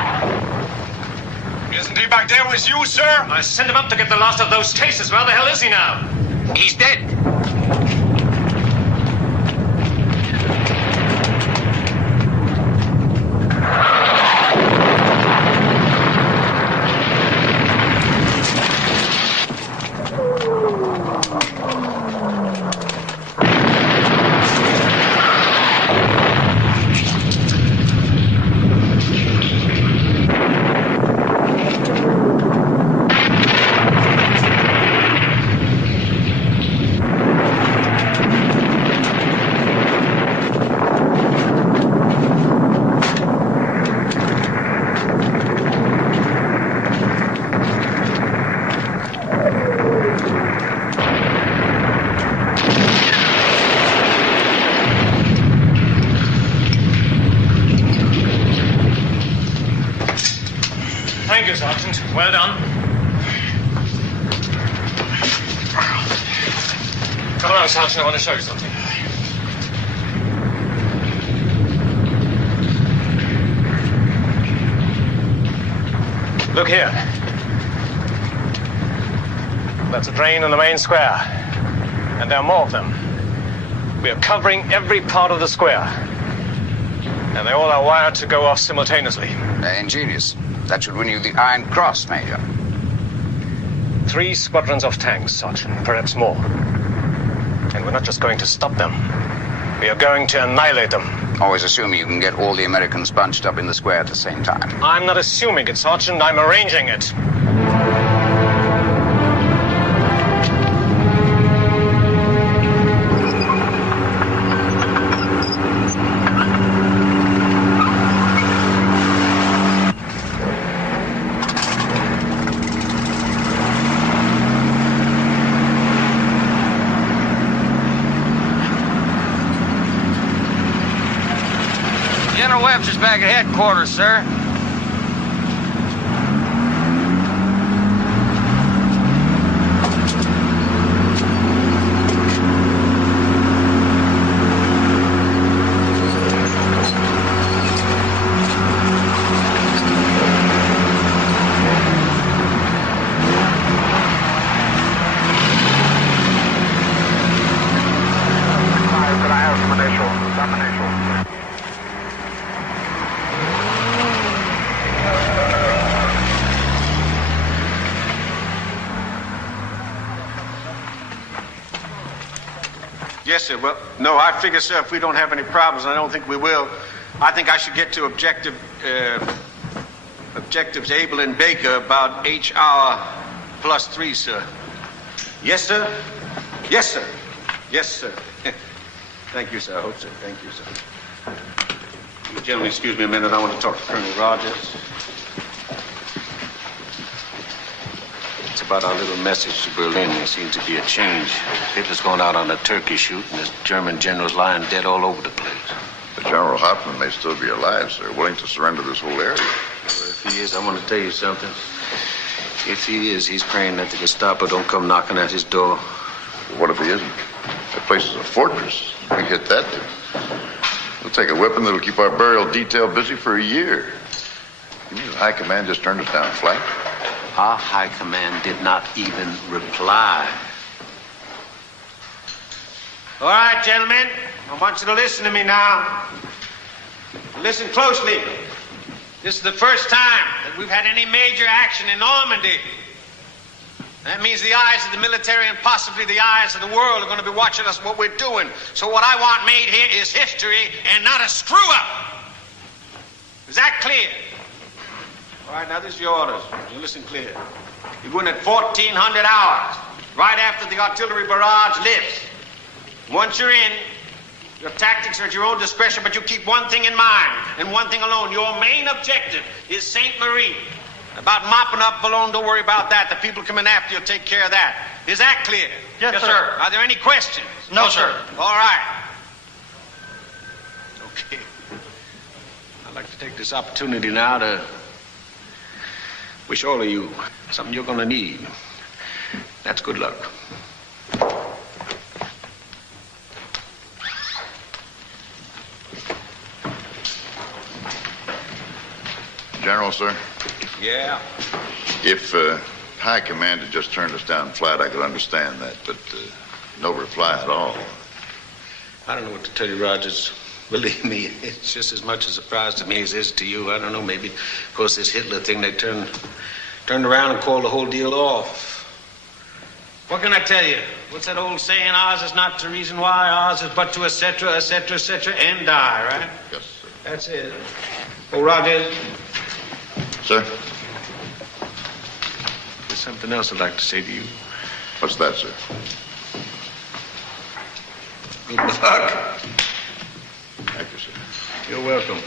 Isn't he back there with you, sir? I sent him up to get the last of those cases. Where the hell is he now? He's dead. Thank you, Sergeant. Well done. Come along, Sergeant. I want to show you something. Look here. That's a drain in the main square. And there are more of them. We are covering every part of the square. And they all are wired to go off simultaneously. Ingenious. That should win you the Iron Cross, Major. 3 squadrons of tanks, Sergeant, perhaps more. And we're not just going to stop them. We are going to annihilate them. Always assuming you can get all the Americans bunched up in the square at the same time. I'm not assuming it, Sergeant. I'm arranging it. General Webster's back at headquarters, sir. Yes, sir. Well, no, I figure, sir, if we don't have any problems, and I don't think we will, I think I should get to objectives Able and Baker about H hour +3, sir. Yes, sir? Yes, sir. Yes, sir. Thank you, sir. I hope so. Thank you, sir. You gentlemen, excuse me a minute. I want to talk to Colonel Rogers. It's about our little message to Berlin. There seems to be a change. Hitler's going out on a turkey shoot, and the German general's lying dead all over the place. But General Hoffman may still be alive, sir, willing to surrender this whole area. Well, if he is, I want to tell you something. If he is, he's praying that the Gestapo don't come knocking at his door. Well, what if he isn't? That place is a fortress. We hit that, dude. We'll take a weapon that'll keep our burial detail busy for a year. You mean the High Command just turned us down flat? Our High Command did not even reply. All right, gentlemen. I want you to listen to me now. Listen closely. This is the first time that we've had any major action in Normandy. That means the eyes of the military and possibly the eyes of the world are going to be watching us, what we're doing. So what I want made here is history and not a screw-up. Is that clear? All right, now this is your orders. You listen clear. You go in at 1400 hours, right after the artillery barrage lifts. Once you're in, your tactics are at your own discretion, but you keep one thing in mind, and one thing alone. Your main objective is St. Marie. About mopping up Boulogne, don't worry about that. The people coming after you will take care of that. Is that clear? Yes, sir. Are there any questions? No, sir. All right. Okay. I'd like to take this opportunity now to wish all of you something you're going to need. That's good luck. General, sir? Yeah? If High Command had just turned us down flat, I could understand that, but no reply at all. I don't know what to tell you, Rogers. Believe me, it's just as much a surprise to me as it is to you. I don't know, maybe, of course, this Hitler thing, they turned around and called the whole deal off. What can I tell you? What's that old saying? Ours is not to reason why, ours is but to et cetera, and die, right? Yes, sir. That's it. Oh, Rogers. Sir? There's something else I'd like to say to you. What's that, sir? Good luck. Thank you, sir. You're welcome.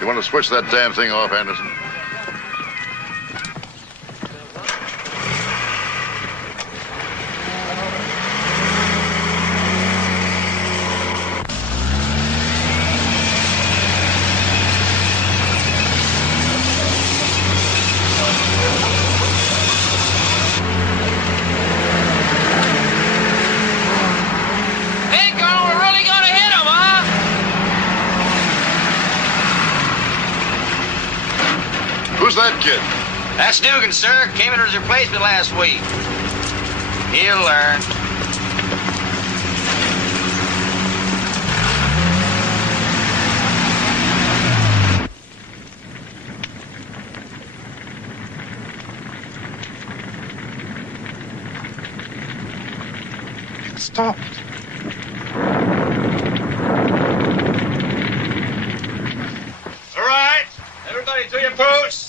You want to switch that damn thing off, Anderson? Who's that kid? That's Dugan, sir. Came in as a replacement last week. He'll learn. It stopped. All right. Everybody to your posts.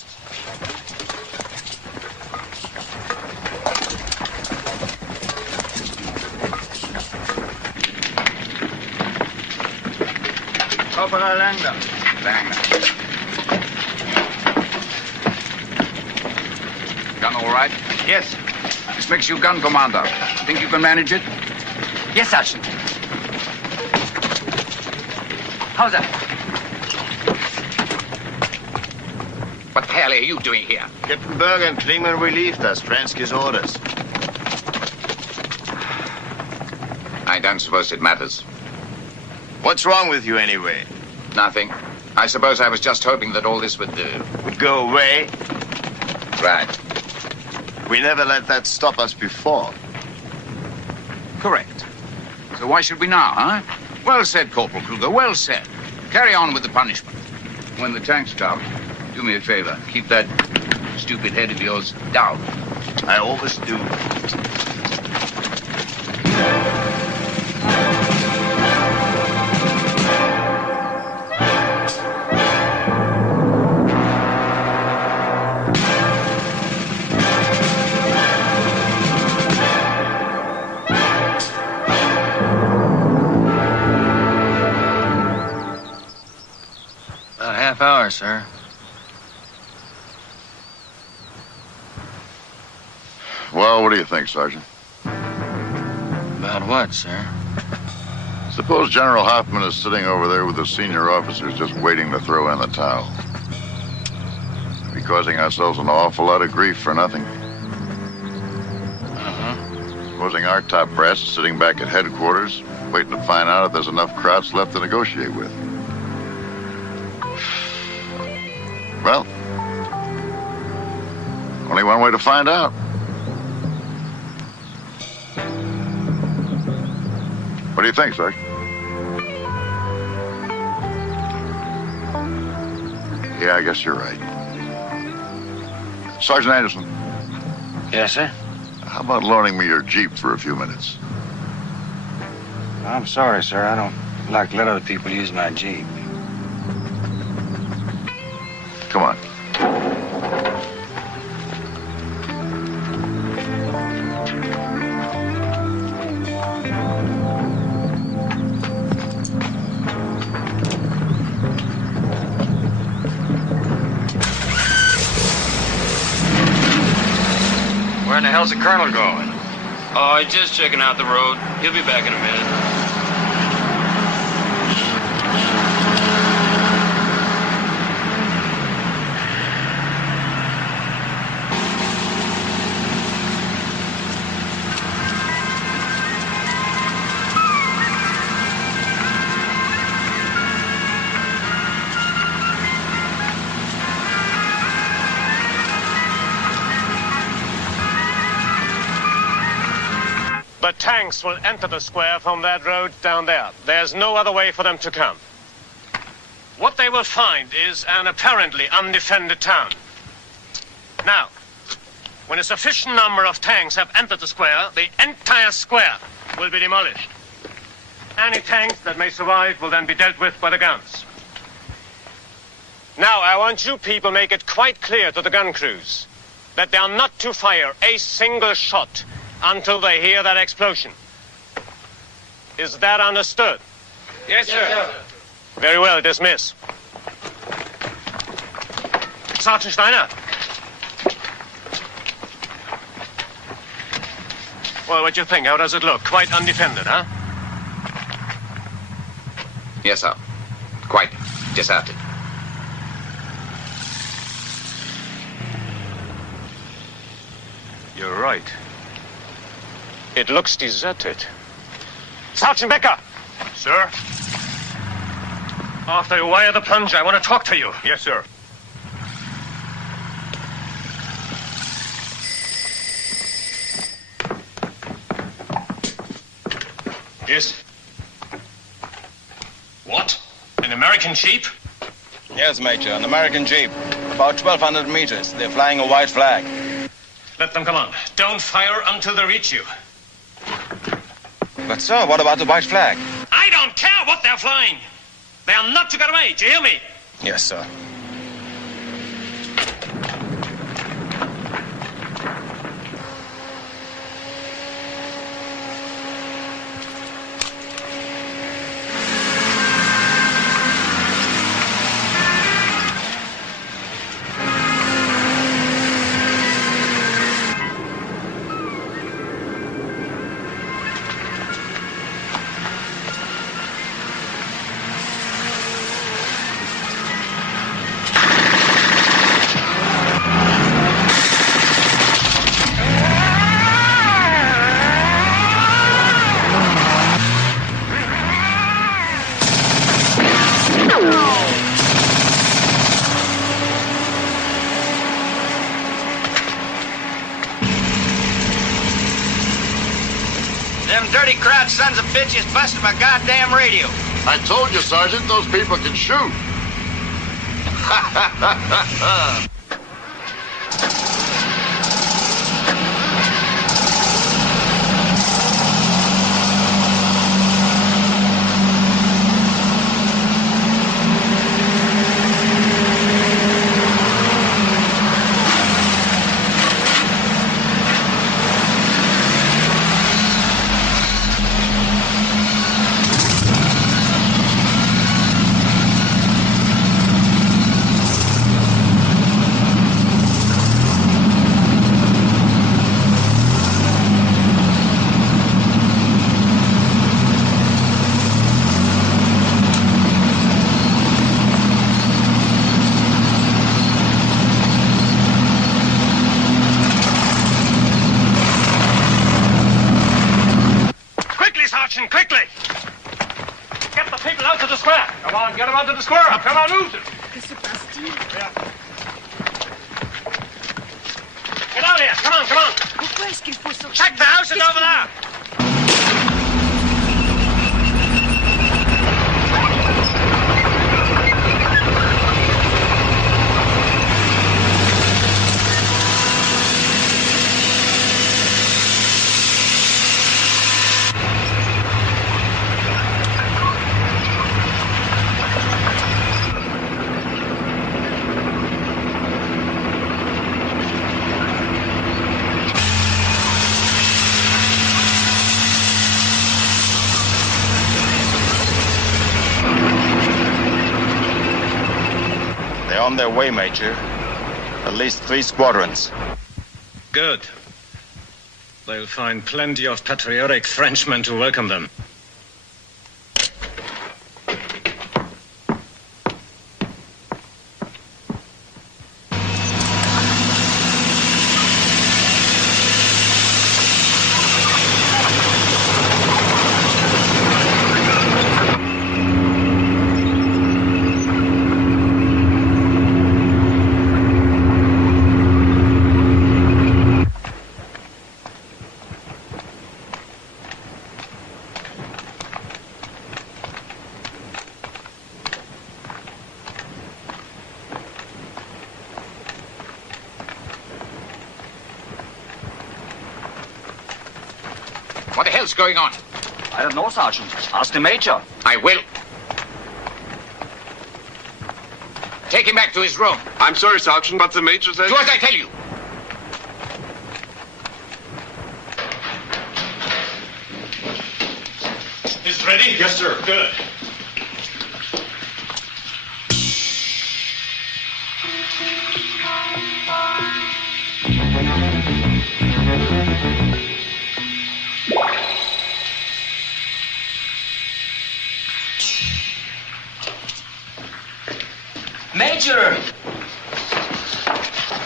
Corporal Langdon. Gun all right? Yes. This makes you gun commander. Think you can manage it? Yes, Sergeant. How's that? What the hell are you doing here? Captain Berger and Klingman relieved us. Fransky's orders. I don't suppose it matters. What's wrong with you, anyway? Nothing. I suppose I was just hoping that all this would go away? Right. We never let that stop us before. Correct. So why should we now, huh? Well said, Corporal Kruger. Well said. Carry on with the punishment. When the tanks come, do me a favor. Keep that stupid head of yours down. I always do. About a half hour, sir. Well, what do you think, Sergeant? About what, sir? Suppose General Hoffman is sitting over there with the senior officers just waiting to throw in the towel. We're causing ourselves an awful lot of grief for nothing. Supposing our top brass is sitting back at headquarters, waiting to find out if there's enough Krauts left to negotiate with. Well, only one way to find out. What do you think, Sergeant? Yeah, I guess you're right. Sergeant Anderson. Yes, sir? How about loaning me your Jeep for a few minutes? I'm sorry, sir. I don't like to let other people use my Jeep. Come on. Where in the hell's the colonel going? Oh, he's just checking out the road. He'll be back in a minute. The tanks will enter the square from that road down there. There's no other way for them to come. What they will find is an apparently undefended town. Now, when a sufficient number of tanks have entered the square, the entire square will be demolished. Any tanks that may survive will then be dealt with by the guns. Now, I want you people make it quite clear to the gun crews that they are not to fire a single shot until they hear that explosion. Is that understood? Yes, sir. Very well, dismiss. Sergeant Steiner. Well, what do you think? How does it look? Quite undefended, huh? Yes, sir. Quite deserted. You're right. It looks deserted. Sergeant Becker! Sir? After you wire the plunger, I want to talk to you. Yes, sir. Yes? What? An American Jeep? Yes, Major, an American Jeep. About 1,200 meters. They're flying a white flag. Let them come on. Don't fire until they reach you. But, sir, what about the white flag? I don't care what they're flying. They are not to get away. Do you hear me? Yes, sir. Dirty crowd sons of bitches busted my goddamn radio. I told you, Sergeant, those people can shoot. Quickly! Get the people out to the square! Come on, get them out to the square! Come on, move them! Que se passe-t-il? Get out here! Come on, come on! Pourquoi est-ce qu'il faut sortir? Check the houses over there! their way, Major. At least 3 squadrons. Good. They'll find plenty of patriotic Frenchmen to welcome them. What the hell's going on? I don't know, Sergeant. Ask the Major. I will. Take him back to his room. I'm sorry, Sergeant, but the Major says... Do as I tell you. Is it ready? Yes, sir. Good. Major!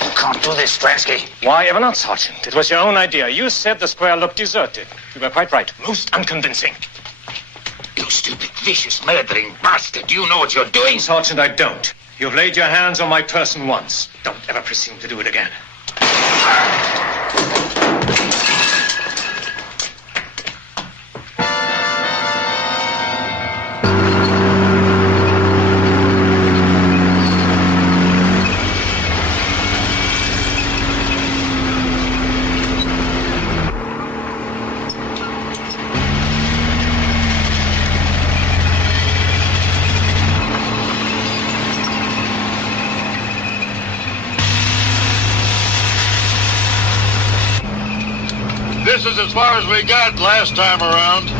You can't do this, Stransky. Why ever not, Sergeant? It was your own idea. You said the square looked deserted. You were quite right. Most unconvincing. You stupid, vicious, murdering bastard. Do you know what you're doing? Sergeant, I don't. You've laid your hands on my person once. Don't ever presume to do it again. This is as far as we got last time around.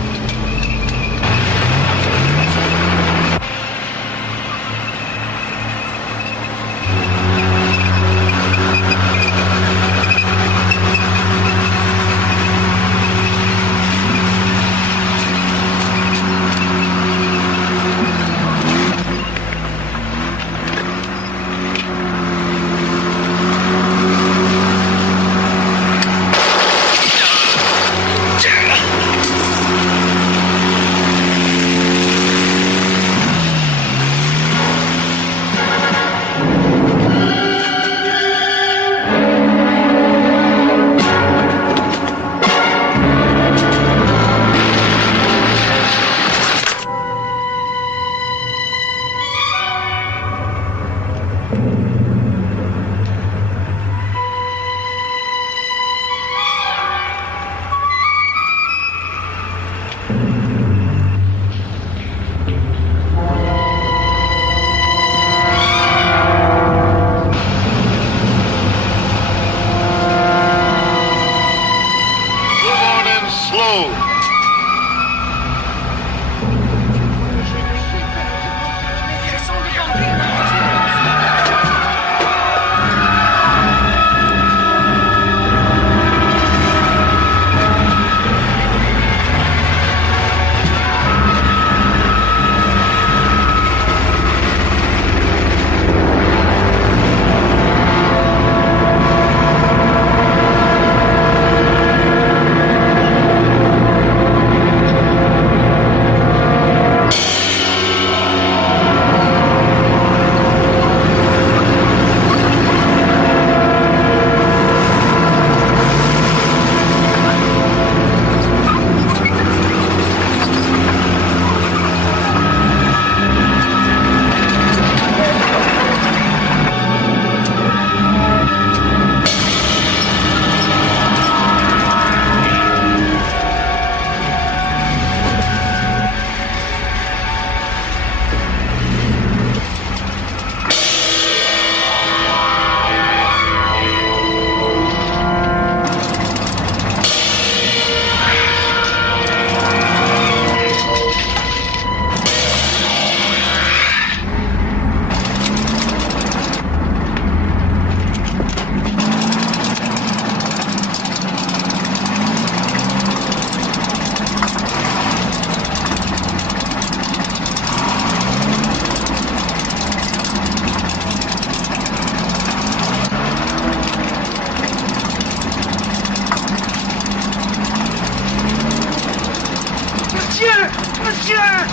monsieur!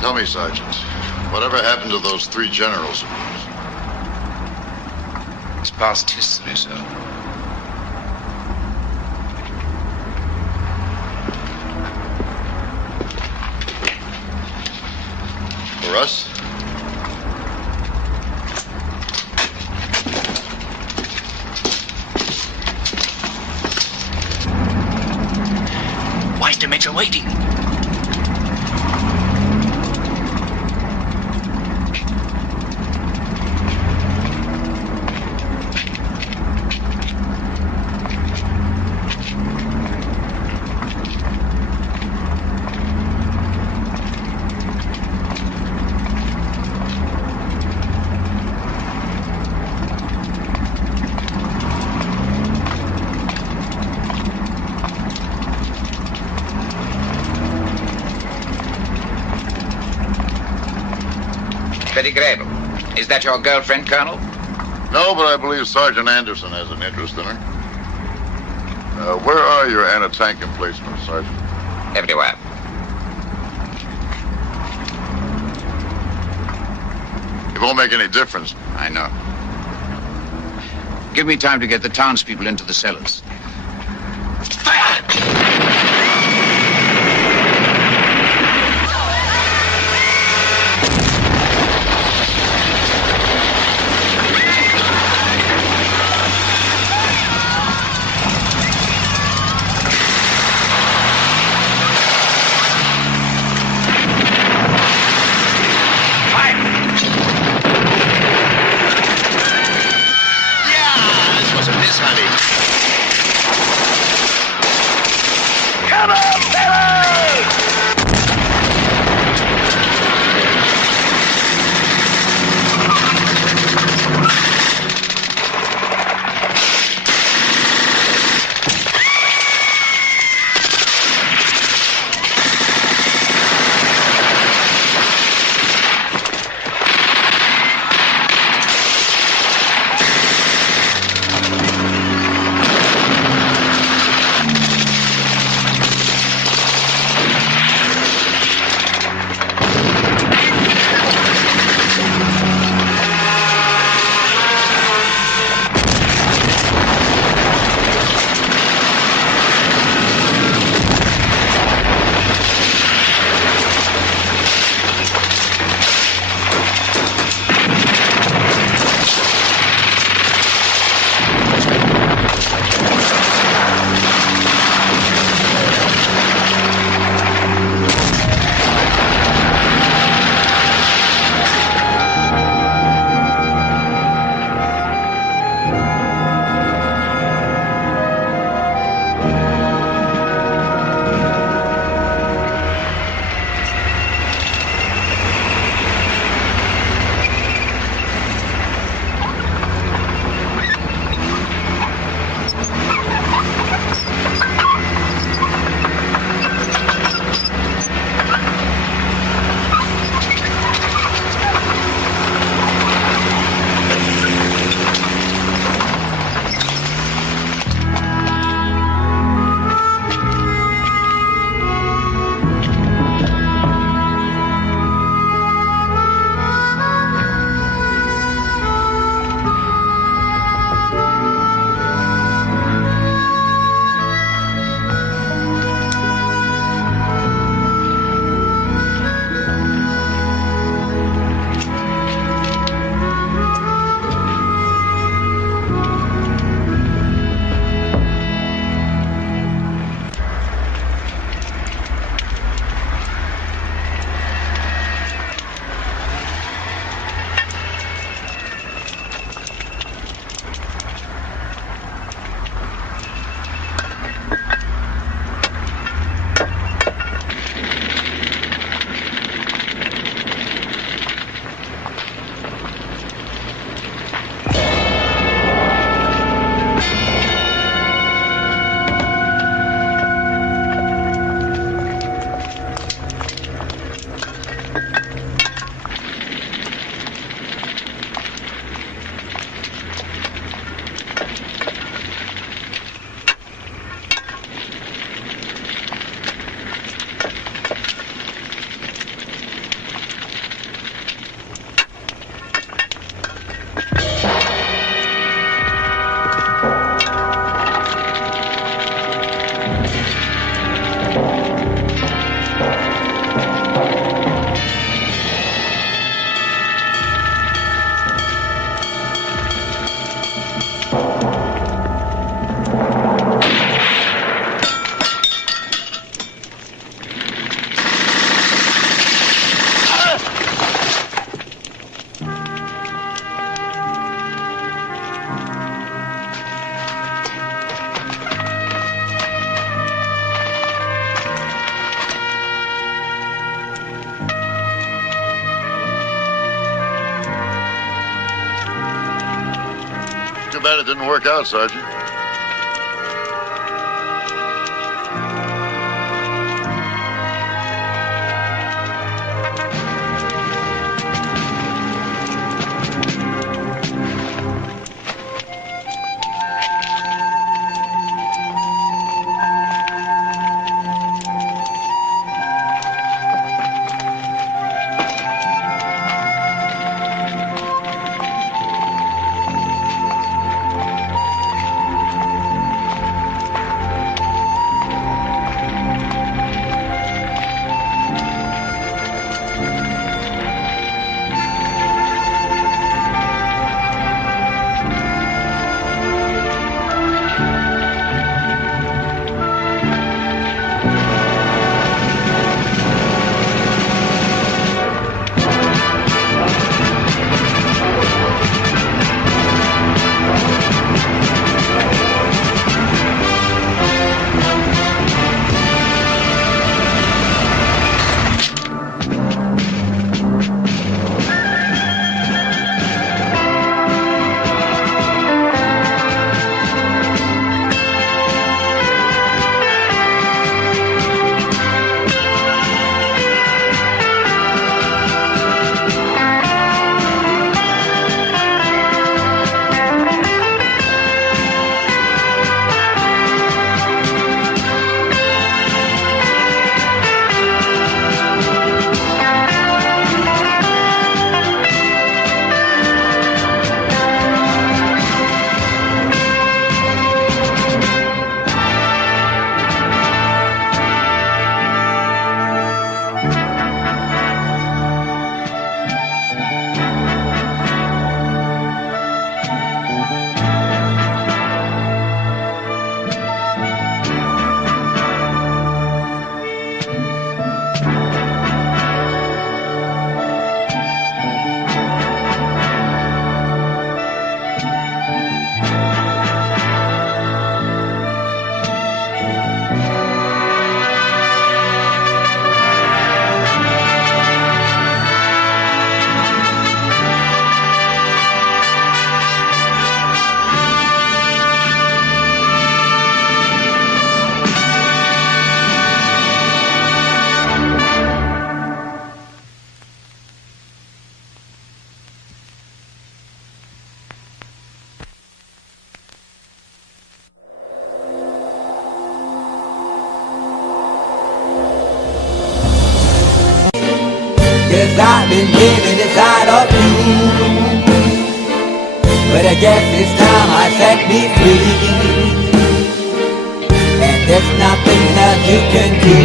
Tell me, Sergeant, whatever happened to those 3 generals of yours? It's past history, sir. For us? Why is the Major waiting? Betty Grable. Is that your girlfriend, Colonel? No, but I believe Sergeant Anderson has an interest in her. Where are your anti-tank emplacements, Sergeant? Everywhere. It won't make any difference. I know. Give me time to get the townspeople into the cellars. Fire! Yeah, this was a miss, honey. Too bad it didn't work out, Sergeant. Yes, I've been living inside of you, but I guess it's time I set me free, and there's nothing that you can do.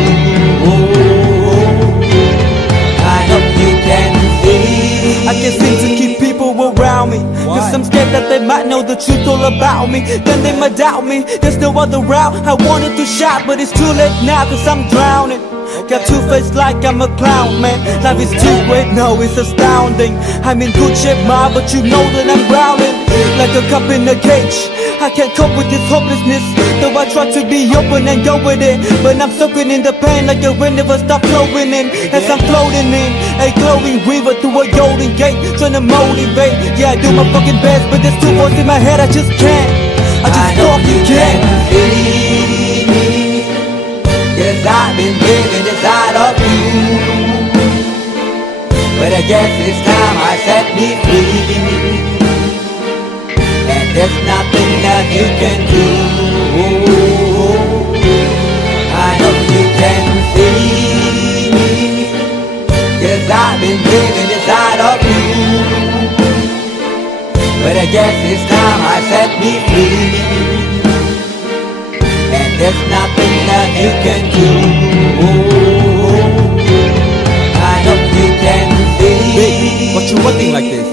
I hope you can see. I can't seem to keep people around me, cause I'm scared that they might know the truth all about me. Then they might doubt me, there's no other route. I wanted to shout, but it's too late now, cause I'm drowning. Got two-faced like I'm a clown, man. Life is too great, no, it's astounding. I'm in good shape, ma, but you know that I'm growling like a cup in a cage. I can't cope with this hopelessness, though I try to be open and go with it, but I'm soaking in the pain like a wind never stop flowing in. As I'm floating in a glowing river through a golden gate, trying to motivate. Yeah, I do my fucking best, but there's two voices in my head, I just can't. I just fucking can't. Yes, I've been living inside of you, but I guess it's time I set me free, and there's nothing that you can do. I hope you can see me. Yes, I've been living inside of you, but I guess it's time I set me free, and there's nothing that you can do. I hope you can see. Baby, what you working like this?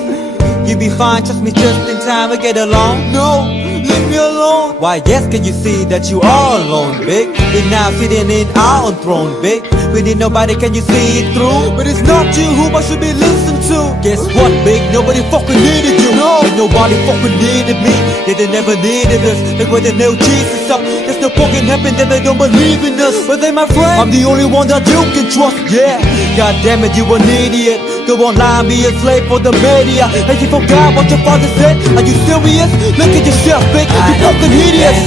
You be fine, trust me, just in time we get along. No, leave me alone. Why, yes, can you see that you are alone, big? We're now sitting in our own throne, big. We need nobody, can you see it through? But it's not you who I should be listening to. Guess what, big? Nobody fucking needed you. No, and nobody fucking needed me. They never needed us. Like when they nailed Jesus up, there's no fucking heaven that they don't believe in us. But they my friend, I'm the only one that you can trust. Yeah, god damn it, you an idiot. Go online, be a slave for the media. And you forgot what your father said? Are you serious? Look at yourself, big, you fucking hideous.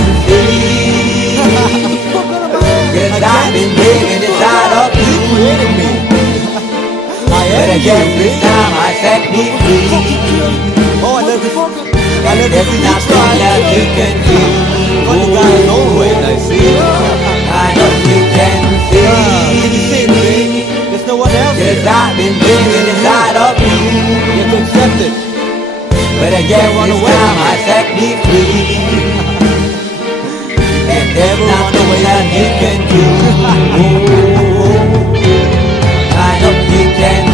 Cause I've been living inside of you. But I guess this time I set me free. Oh, I love this. And there's nothing that you can do. I see. I know you can see. There's no one else. Cause I've been living inside of you. You have to accept it. But I guess this time I set me free. And there's nothing that you can do. I know you can